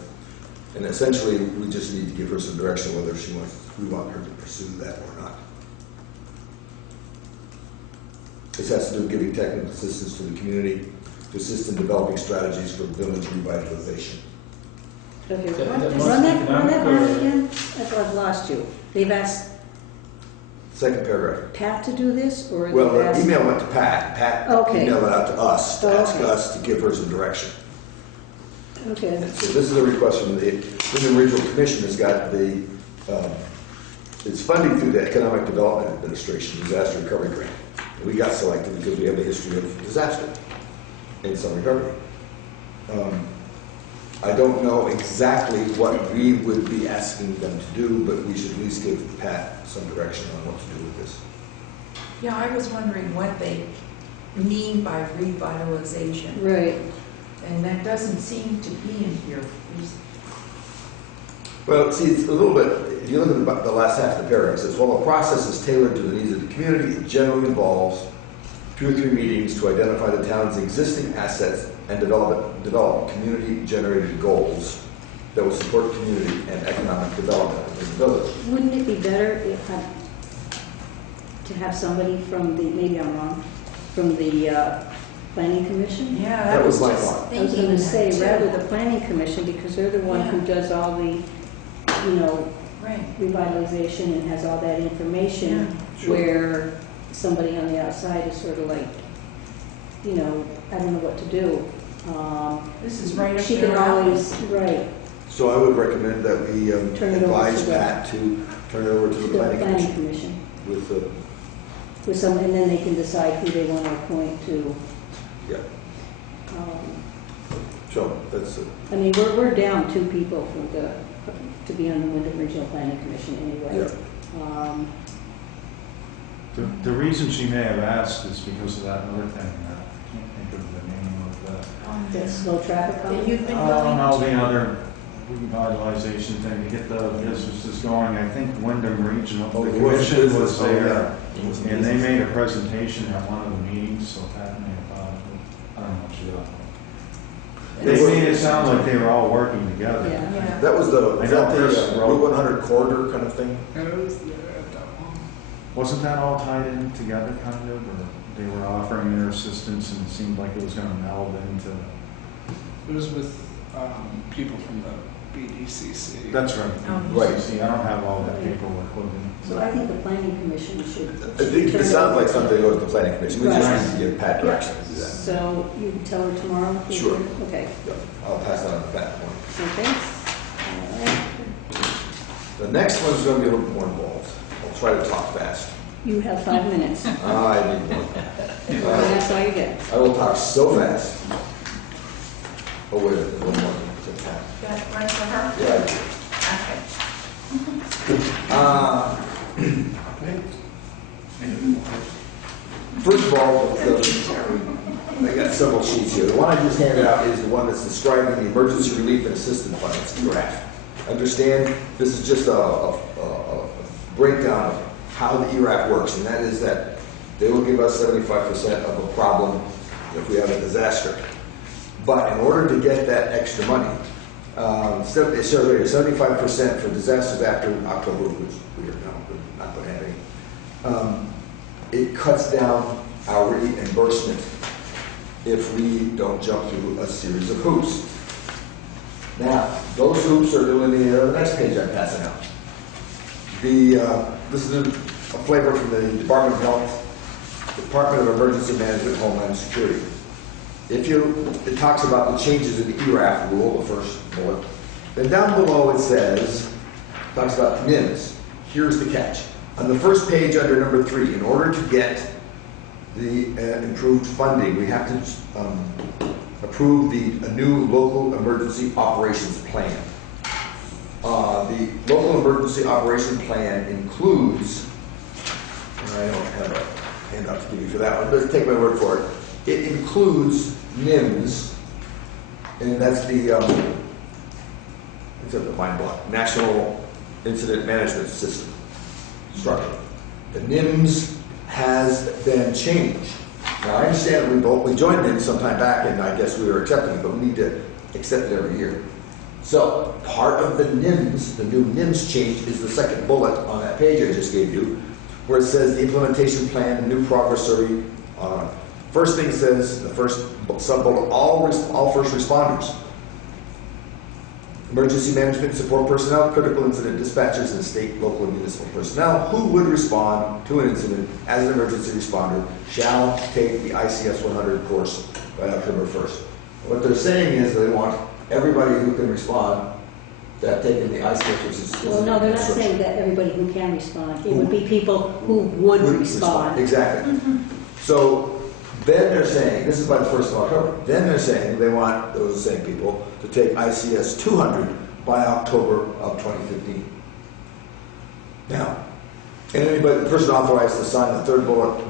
And essentially, we just need to give her some direction whether we want her to pursue that or not. This has to do with giving technical assistance to the community to assist in developing strategies for village revitalization. Okay, Is that run that economic by or- again. I've lost you. They've asked Second paragraph. Pat to do this, or Well, they've the asked? email went to Pat. Pat Okay. emailed it out to us, to Oh, ask okay. us to give her some direction. Okay, So this is a request from the Wyndham Regional Commission has got the It's funding through the Economic Development Administration Disaster Recovery Grant. And we got selected because we have a history of disaster and some recovery. I don't know exactly what we would be asking them to do, but we should at least give Pat some direction on what to do with this. Yeah, I was wondering what they mean by revitalization, Right. and that doesn't seem to be in here. Well, see, it's a little bit, if you look at the last half of the paragraph, it says, while the process is tailored to the needs of the community, it generally involves 2 or 3 meetings to identify the town's existing assets and develop community-generated goals that will support community and economic development of the village. Wouldn't it be better if, to have somebody from the, maybe I'm wrong, from the planning commission? Yeah, That I was was my just thought. I was thinking gonna that say, too. rather the planning commission, because they're the one who Yeah. does all the, you know, Right. revitalization and has all that information, Yeah, sure. where somebody on the outside is sort of like, you know, I don't know what to do. This is right up She their can alley. always, right, So I would recommend that we Turn it over advise to the- Pat to turn it over to to the the planning planning commission commission. with the, With some, and then they can decide who they want to appoint to. yeah, so that's it. I mean, we're down 2 people from to be on the Wyndham Regional Planning Commission anyway. The reason she may have asked is because of that other thing. I can't think of the name of the. That slow traffic That calming. you've been Oh, going no, to. the other revitalization thing, to get the businesses going. I think Wyndham Regional, Oh, the it was commission business. was Oh, there, yeah. It was and they business. made a presentation at one of the meetings, so Pat may have thought, I don't know what she thought. They made it sound like they were all working together. Yeah. Yeah. That was the, I was know that Chris the wrote- Route 100 corridor kind of thing? Wasn't that all tied in together, kind of, or they were offering their assistance and it seemed like it was gonna meld into? It was with people from the BDCC. That's right. Right. See, I don't have all that paperwork with me. So I think the planning commission should. I think it sounds like something to go to the planning commission. We just Right. need to give Pat direction to do that. So you can tell her tomorrow? Sure. Okay, Yeah, I'll pass that on to Pat tomorrow. okay. All right. The next one's going to be a little bit more involved. I'll try to talk fast. You have 5 minutes. And I need more. that's all you get. I will talk so fast. Oh, wait a minute, one more. To Pat. Got one for her? Yeah, I do. Okay. First of all, I got several sheets here. The one I just handed out is the one that's describing the Emergency Relief and Assistance Fund. It's ERAF. Understand, this is just a breakdown of how the ERAF works, and that is that they will give us 75% of a problem if we have a disaster. But in order to get that extra money, it says here 75% for disasters after October, which we are not going to have any. It cuts down our reimbursement if we don't jump through a series of hoops. Now, those hoops are delineated on the next page I'm passing out. This is a flavor from the Department of Health, Department of Emergency Management, Homeland Security. It talks about the changes in the ERAF rule, the first bullet. Then down below it talks about NIMS. Here's the catch. On the first page under number 3, in order to get the improved funding, we have to approve a new local emergency operations plan. The local emergency operation plan includes, and I don't have a handout to give you for that one, but take my word for it. It includes NIMS, and that's the, it's at the mind block, National Incident Management System structure. The NIMS has been changed. Now, I understand that we joined NIMS sometime back, and I guess we were accepting it, but we need to accept it every year. So, part of the NIMS, the new NIMS change, is the second bullet on that page I just gave you, where it says the implementation plan, new progress survey. First thing says, the first sub-bullet, all first responders, emergency management support personnel, critical incident dispatchers, and state, local, and municipal personnel who would respond to an incident as an emergency responder shall take the ICS 100 course by October 1st. What they're saying is they want everybody who can respond that have taken the ICS, which is. Well, no, they're not saying that everybody who can respond. It would be people who would respond. Exactly. So then they're saying, this is by the 1st of October, then they're saying they want those same people to take ICS 200 by October of 2015. Now, and anybody, the person authorized to sign the third bullet,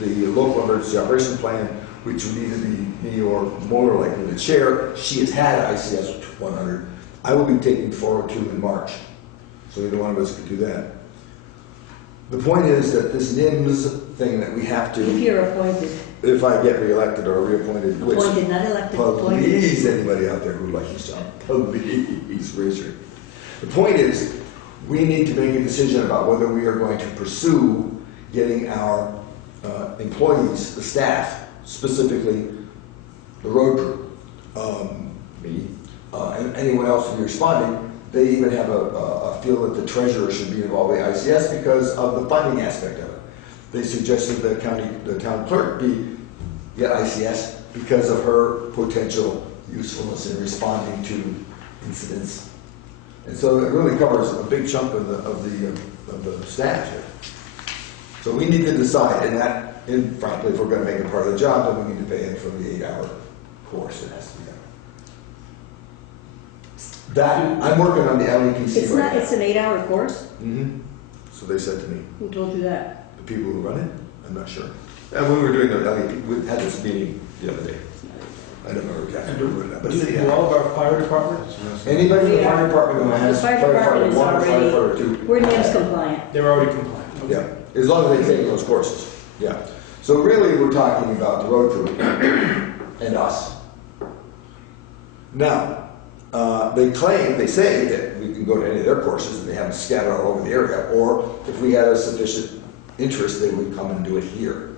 the local emergency operation plan, which would either be me or more likely the chair, she has had ICS 100. I will be taking 402 in March. So either one of us could do that. The point is that this NIMS thing that we have to, If you're appointed, if I get reelected or reappointed, which, appointed, not elected, appointed. please, anybody out there who likes this job, please raise your. The point is, we need to make a decision about whether we are going to pursue getting our employees, the staff, specifically the road crew, me, and anyone else who be responding. They even have a feel that the treasurer should be involved with ICS because of the funding aspect of it. They suggested that the town clerk get ICS because of her potential usefulness in responding to incidents. And so it really covers a big chunk of the staff here. So we need to decide, and frankly, if we're going to make it part of the job, then we need to pay in for the 8-hour course that has to be done. That, I'm working on the LEPC It's right not, now. it's an 8-hour course? So they said to me, Who told you that? the people who run it, I'm not sure. And when we were doing the LEP, we had this meeting the other day. I don't remember exactly who wrote that, but Do all of our fire departments, anybody from the Yeah. fire department who has The fire department is one, already- firefighter two. We're NIMS compliant. they're already compliant? Okay. Yeah, as long as they take those courses, yeah. So really, we're talking about the road crew and us. Now, they say that we can go to any of their courses and they have them scattered all over the area, or if we had a sufficient interest, they would come and do it here.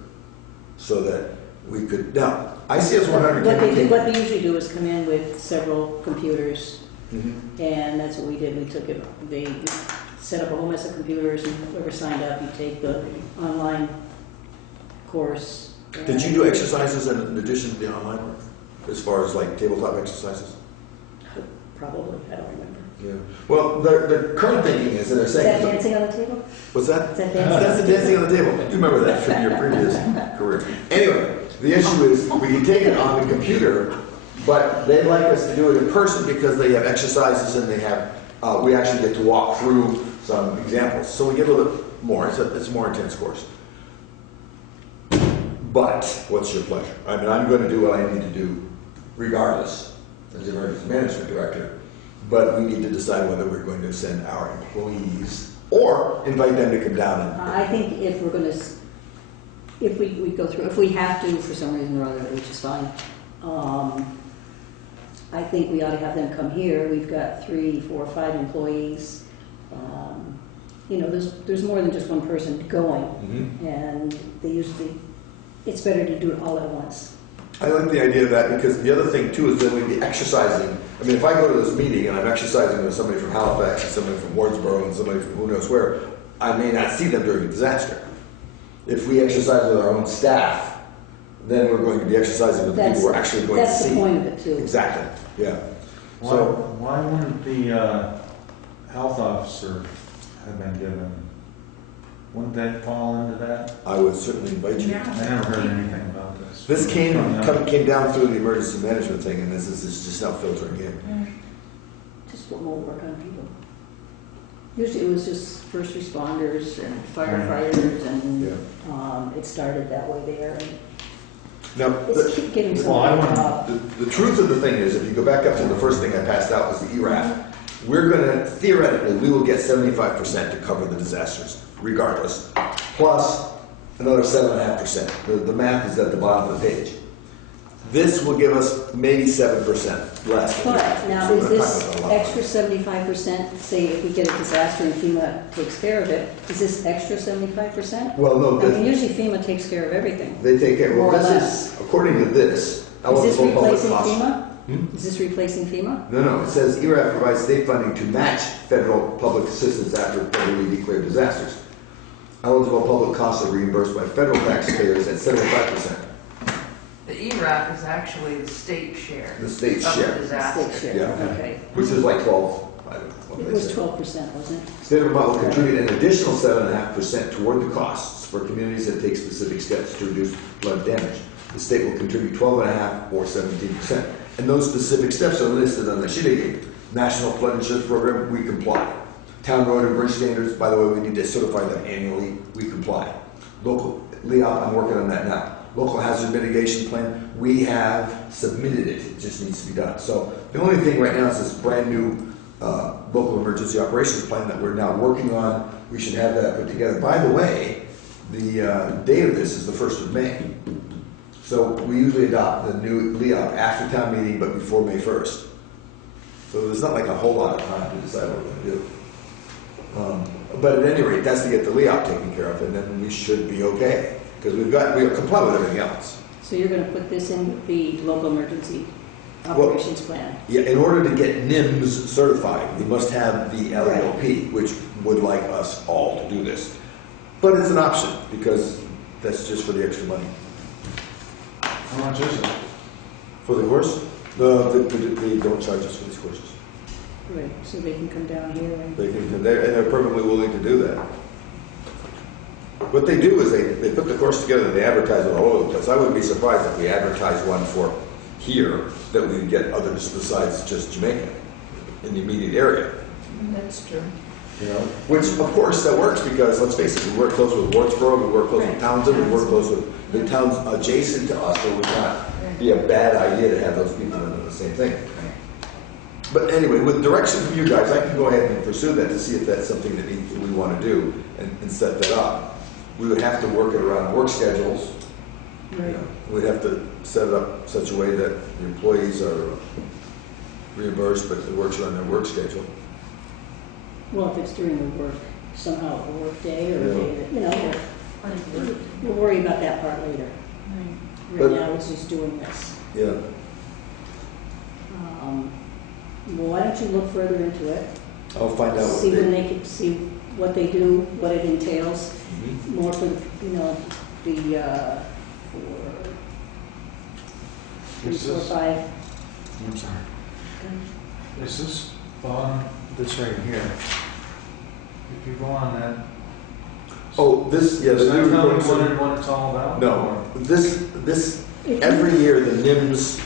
So that we could, now, ICS 100 What can be what they usually do is come in with several computers, Mhm. and that's what we did. We took it, they set up a whole mess of computers, and whoever signed up, you take the online course. Did you do exercises in addition to the online work? As far as like tabletop exercises? Probably, I don't remember. Yeah. Well, the current thinking is that they're Is that saying. dancing on the table? What's that? Is that dancing? That's the dancing on the table. You remember that from your previous career. Anyway, the issue is we can take it on the computer, but they'd like us to do it in person because they have exercises and they have, we actually get to walk through some examples. So we get a little bit more. It's a more intense course. But what's your pleasure? I mean, I'm going to do what I need to do regardless as emergency management director. But we need to decide whether we're going to send our employees or invite them to come down and. I think if we're going to, if we go through, if we have to for some reason or other, which is fine, I think we ought to have them come here. We've got 3, 4, 5 employees. You know, there's more than just one person going, and they usually, it's better to do it all at once. I like the idea of that because the other thing too is that we'd be exercising. I mean, if I go to this meeting and I'm exercising with somebody from Halifax and somebody from Wardsboro and somebody from who knows where, I may not see them during a disaster. If we exercise with our own staff, then we're going to be exercising with the people we're actually going to see. That's the point of it too. Exactly, yeah. Why wouldn't the health officer have been given? Wouldn't that fall into that? I would certainly invite you. Yeah. I never heard anything about this. This came down through the emergency management thing, and this is just now filtering in. Just what we'll work on people. Usually it was just first responders and firefighters, and it started that way there. And Now, it's keep getting Well, I something want- up. the truth of the thing is, if you go back up to the first thing I passed out was the ERAF, we're going to, theoretically, we will get 75% to cover the disasters, regardless, plus another 7.5%. The math is at the bottom of the page. This will give us maybe 7% less. But now, So is we're not this talking about a lot. extra 75%, say if we get a disaster and FEMA takes care of it, is this extra 75%? Well, no, I mean, usually FEMA takes care of everything. they take care, well, More or this less. is, according to this, Is this eligible public replacing costs. FEMA? Hmm? Is this replacing FEMA? No, it says ERAF provides state funding to match federal public assistance after federally declared disasters. Eligible public costs are reimbursed by federal taxpayers at 75%. The ERAP is actually the state share The state of share. the disaster. State share, Yeah. okay. Which is like 12, I don't know, It was 12%, wasn't it? State of Vermont will contribute an additional 7.5% toward the costs for communities that take specific steps to reduce flood damage. The state will contribute 12.5% or 17%. And those specific steps are listed on the sheet I gave. National Flood Insurance Program, we comply. Town road and bridge standards, by the way, we need to certify them annually, we comply. Local, LEOP, I'm working on that now. Local hazard mitigation plan, we have submitted it, it just needs to be done. So the only thing right now is this brand new local emergency operations plan that we're now working on. We should have that put together. By the way, the date of this is the 1st of May. So we usually adopt the new LEOP after town meeting, but before May 1st. So there's not like a whole lot of time to decide what we're going to do. But at any rate, that's to get the LEOP taken care of, and then we should be okay. Because we comply with everything else. So you're going to put this in with the local emergency operations plan? Yeah, in order to get NIMS certified, we must have the LEOP, which would like us all to do this. But it's an option, because that's just for the extra money. How much is it? For the course, they don't charge us for these courses. Right, so they can come down here and... They're perfectly willing to do that. What they do is they put the course together and they advertise it all over the place. I wouldn't be surprised if we advertise one for here that we get others besides just Jamaica in the immediate area. That's true. You know, which of course that works because let's face it, we work close with Wardsboro, we work close with Townsend, we work close with the towns adjacent to us, so it would not be a bad idea to have those people in the same thing. But anyway, with direction from you guys, I can go ahead and pursue that to see if that's something that we want to do and set that up. We would have to work it around work schedules. Right. You know, we'd have to set it up such a way that the employees are reimbursed, but it works around their work schedule. Well, if it's during the work, somehow a work day or a day that, you know, Right. we'll worry about that part later. But- Right now, it's just doing this. Yeah. Well, why don't you look further into it? I'll find out what See when they. they can, see what they do, what it entails, Mhm. more for, you know, the, for 3, Is 4, this- 5. I'm sorry. Is this bond that's right here? If you go on that, Oh, this, yeah, does the that new tell me report. what it's all about? No, this, every year the NIMS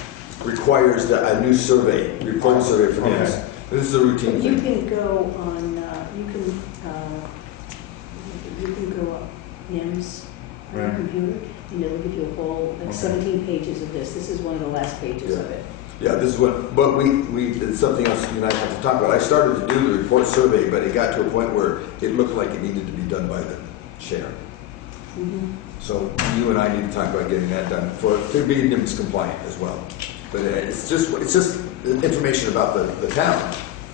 requires a new survey, report survey for NIMS. Okay. This is a routine You thing. can go on, you can go up NIMS on your Right. computer, and it'll give you a whole, like Okay. 17 pages of this. This is one of the last pages of it. Yeah, this is what, but it's something else you and I have to talk about. I started to do the report survey, but it got to a point where it looked like it needed to be done by the chair. Mhm. So you and I need to talk about getting that done to be NIMS compliant as well. But it's just information about the town.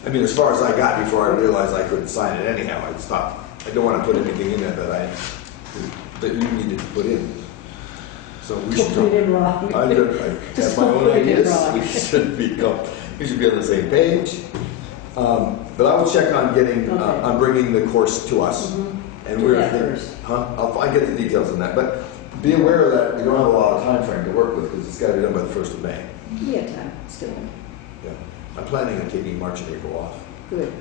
I mean, as far as I got before I realized I couldn't sign it anyhow, I stopped. I don't want to put anything in there that you needed to put in. So we should. Don't put it in wrong. I have my own ideas. We should be on the same page. But I will check on getting, Okay. on bringing the course to us. Mhm. And Do we're, that first. I'll get the details on that. But be aware of that. We don't have a lot of time frame to work with because it's got to be done by the 1st of May. We have time, still. Yeah. I'm planning on taking March and April off. Good.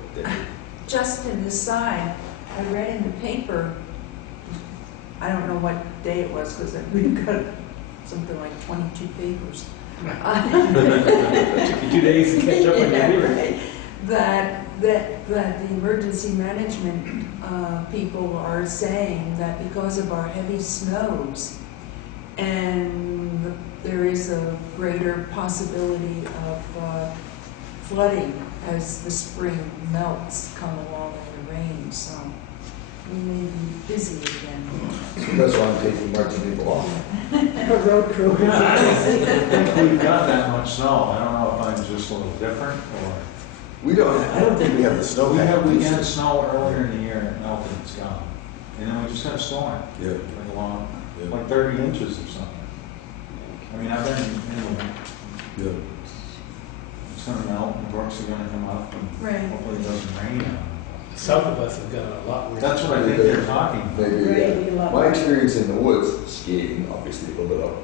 Just an aside, I read in the paper, I don't know what day it was because we've got something like 22 papers. Took you 2 days to catch up on your Yeah, hearing. right. That the emergency management people are saying that because of our heavy snows and there is a greater possibility of flooding as the spring melts come along in the rain, so we may be busy again. So that's why I'm taking March and April off. A road crew. I don't think we've got that much snow. I don't know if I'm just a little different or. I don't think we have the snow. We had snow earlier in the year and it melted, it's gone. And then we just had a storm. Yeah. Like along, Yeah. like 30 inches or something. I mean, I've been in the, Yeah. it's gonna melt and brooks are gonna come up and Right. hopefully it doesn't rain out. South of us have got a lot worse. That's what I think they're talking about. Maybe, Right, we do a lot my more. experience in the woods, skiing, obviously a little bit up.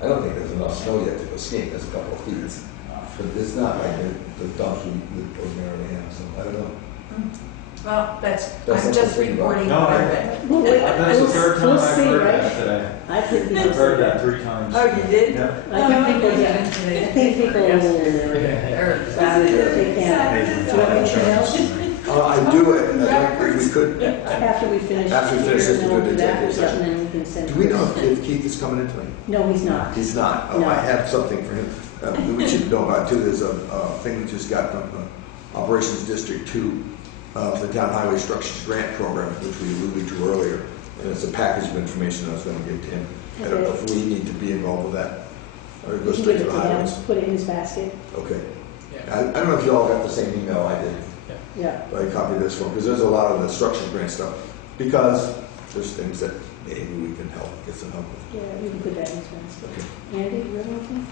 I don't think there's enough snow yet to go skiing. There's a couple of feet. But it's not like the dumps we would ordinarily have, so I don't know. Well, That's I'm something just to think about. reporting No, what I I- read. Well, wait, That's the third time we'll I've see, heard right? that today. I've heard people I've heard say that 3 times. Oh, you did? Yeah. I think people, yeah, I think people, Or Saturday. they can't. Do you want anything else? I do it, and I'd like if we could, After we finish. After we finish here, this, then we'll we'll do do that, executive session. and then we can send. do we know if Keith is coming in tonight? No, he's not. He's not. Oh, No. I have something for him that we should know about too. There's a thing we just got from Operations District 2, the Town Highway Structures Grant Program, which we alluded to earlier. And it's a package of information I was going to give to him. I don't know if we need to be involved with that, or You go can straight give to it the to him, highways. put it in his basket. Okay. Yeah. I don't know if you all got the same email I did. Yeah. I copied this one, because there's a lot of the structured grant stuff, because there's things that maybe we can help, get some help with. Yeah, you can put that in his basket. Okay. Andy, do you have anything?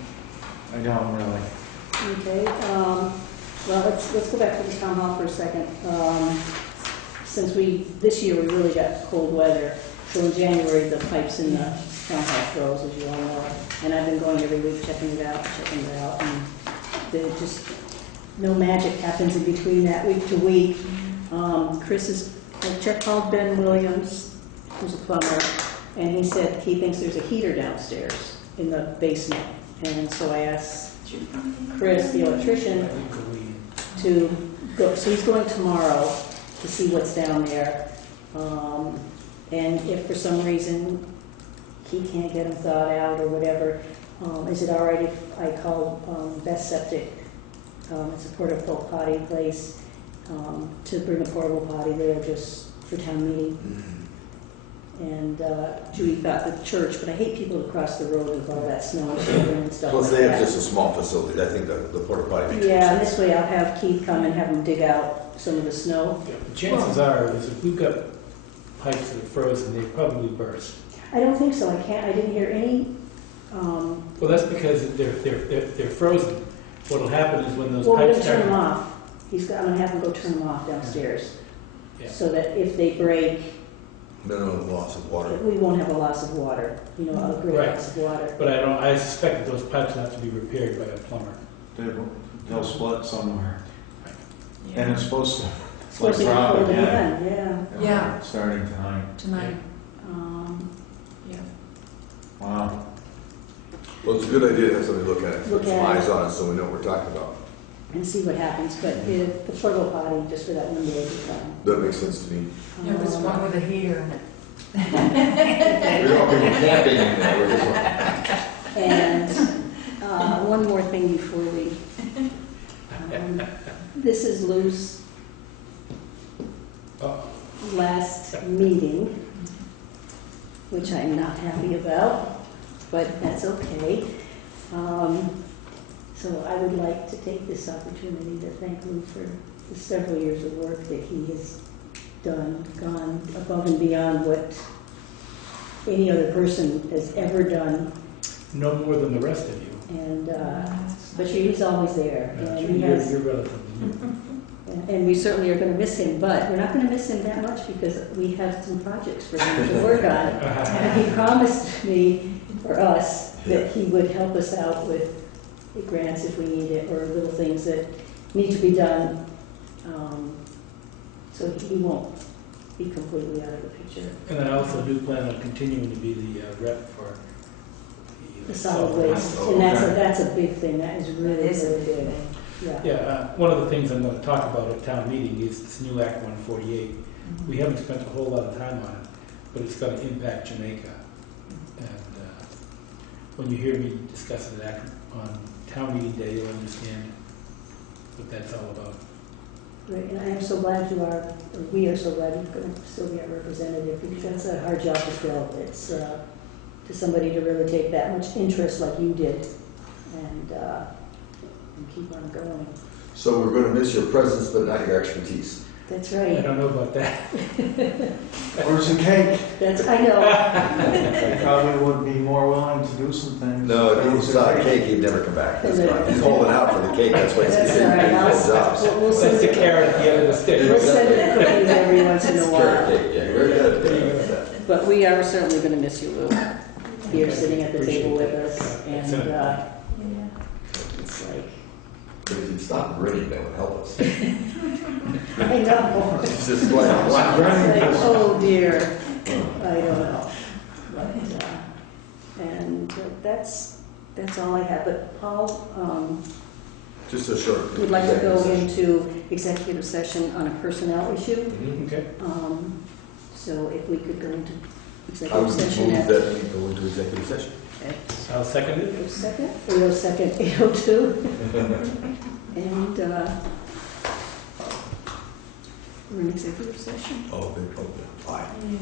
I don't really. Okay, well, let's go back to the town hall for a second. Since this year we really got cold weather, so in January the pipes in the town hall froze, as you all know. And I've been going every week checking it out, and there just, no magic happens in between that week to week. I called Ben Williams, who's a plumber, and he said he thinks there's a heater downstairs in the basement. And so I asked Chris, the electrician, to go, so he's going tomorrow to see what's down there. And if for some reason he can't get them thawed out or whatever, is it all right if I call Best Septic? It's a portable potty place, to bring a portable potty there just for town meeting. And Judy thought the church, but I hate people to cross the road with all that snow and children and stuff Plus, like they have that. just a small facility. I think the porta potty makes Yeah, and sense. this way I'll have Keith come and have him dig out some of the snow. Yeah, the chances are, is if we've got pipes that are frozen, they probably burst. I don't think so, I didn't hear any, Well, that's because they're frozen. What'll happen is when those well, we're pipes gonna turn them start. off. I'm gonna have him go turn them off downstairs. Yeah. So that if they break, Minimum loss of water. we won't have a loss of water, a great Right. loss of water. But I suspect that those pipes will have to be repaired by a plumber. They'll split somewhere. And it's supposed to, It's supposed to be drop cold again. again, yeah. Yeah. Starting tonight. Tonight, Um, yeah. Wow. Well, it's a good idea to have somebody look at it, Look put some at it. eyes on it, so we know what we're talking about. And see what happens, but the portable potty, just for that one day, will be fine. That makes sense to me. There was one with a heater in it. We don't people camping in there, we're just And one more thing before we, this is Lou's Oh, last meeting, which I'm not happy about, but that's okay. So I would like to take this opportunity to thank Lou for the several years of work that he has done, gone above and beyond what any other person has ever done. no more than the rest of you. And, but he's always there. And he has, You're relatively new. and we certainly are going to miss him, but we're not going to miss him that much because we have some projects for him to work on. And he promised me, or us, that he would help us out with the grants if we need it, or little things that need to be done. So he won't be completely out of the picture. And I also do plan on continuing to be the rep for The solid waste, and that's a big thing, that is really, It is a really big big. thing. Yeah. Yeah, one of the things I'm going to talk about at town meeting is this new Act 148. We haven't spent a whole lot of time on it, but it's going to impact Jamaica. And when you hear me discuss it on town meeting day, you'll understand what that's all about. Right, and I am so glad you are, or we are so glad you're going to still be our representative, because that's a hard job to fill. It's to somebody to really take that much interest like you did, and keep on going. So we're going to miss your presence, but not your expertise. That's I right. don't know about that. Where's the cake? I know. They probably would be more willing to do some things. No, if he saw a cake, he'd never come back. That's fine. He's holding out for the cake, that's why he's That's getting all right. full jobs. We'll That's send the it. carrot at the end of the stick. We'll send it cookies every once in a Carrot while. cake, yeah, very good. But we are certainly going to miss you, Lou, here sitting at the table with us, and Excellent. it's like, But if it's not raining, that would help us. I know. It's just like, wow. It's like, oh dear, I don't know. But, and that's all I have. But Paul Just a short. would like to go executive session. into executive session on a personnel issue. Mhm. Okay. So if we could go into I executive would session move at that we go into executive session. I'll second it. 8:02. And we're in executive session. Oh, they probably, fine. Yeah.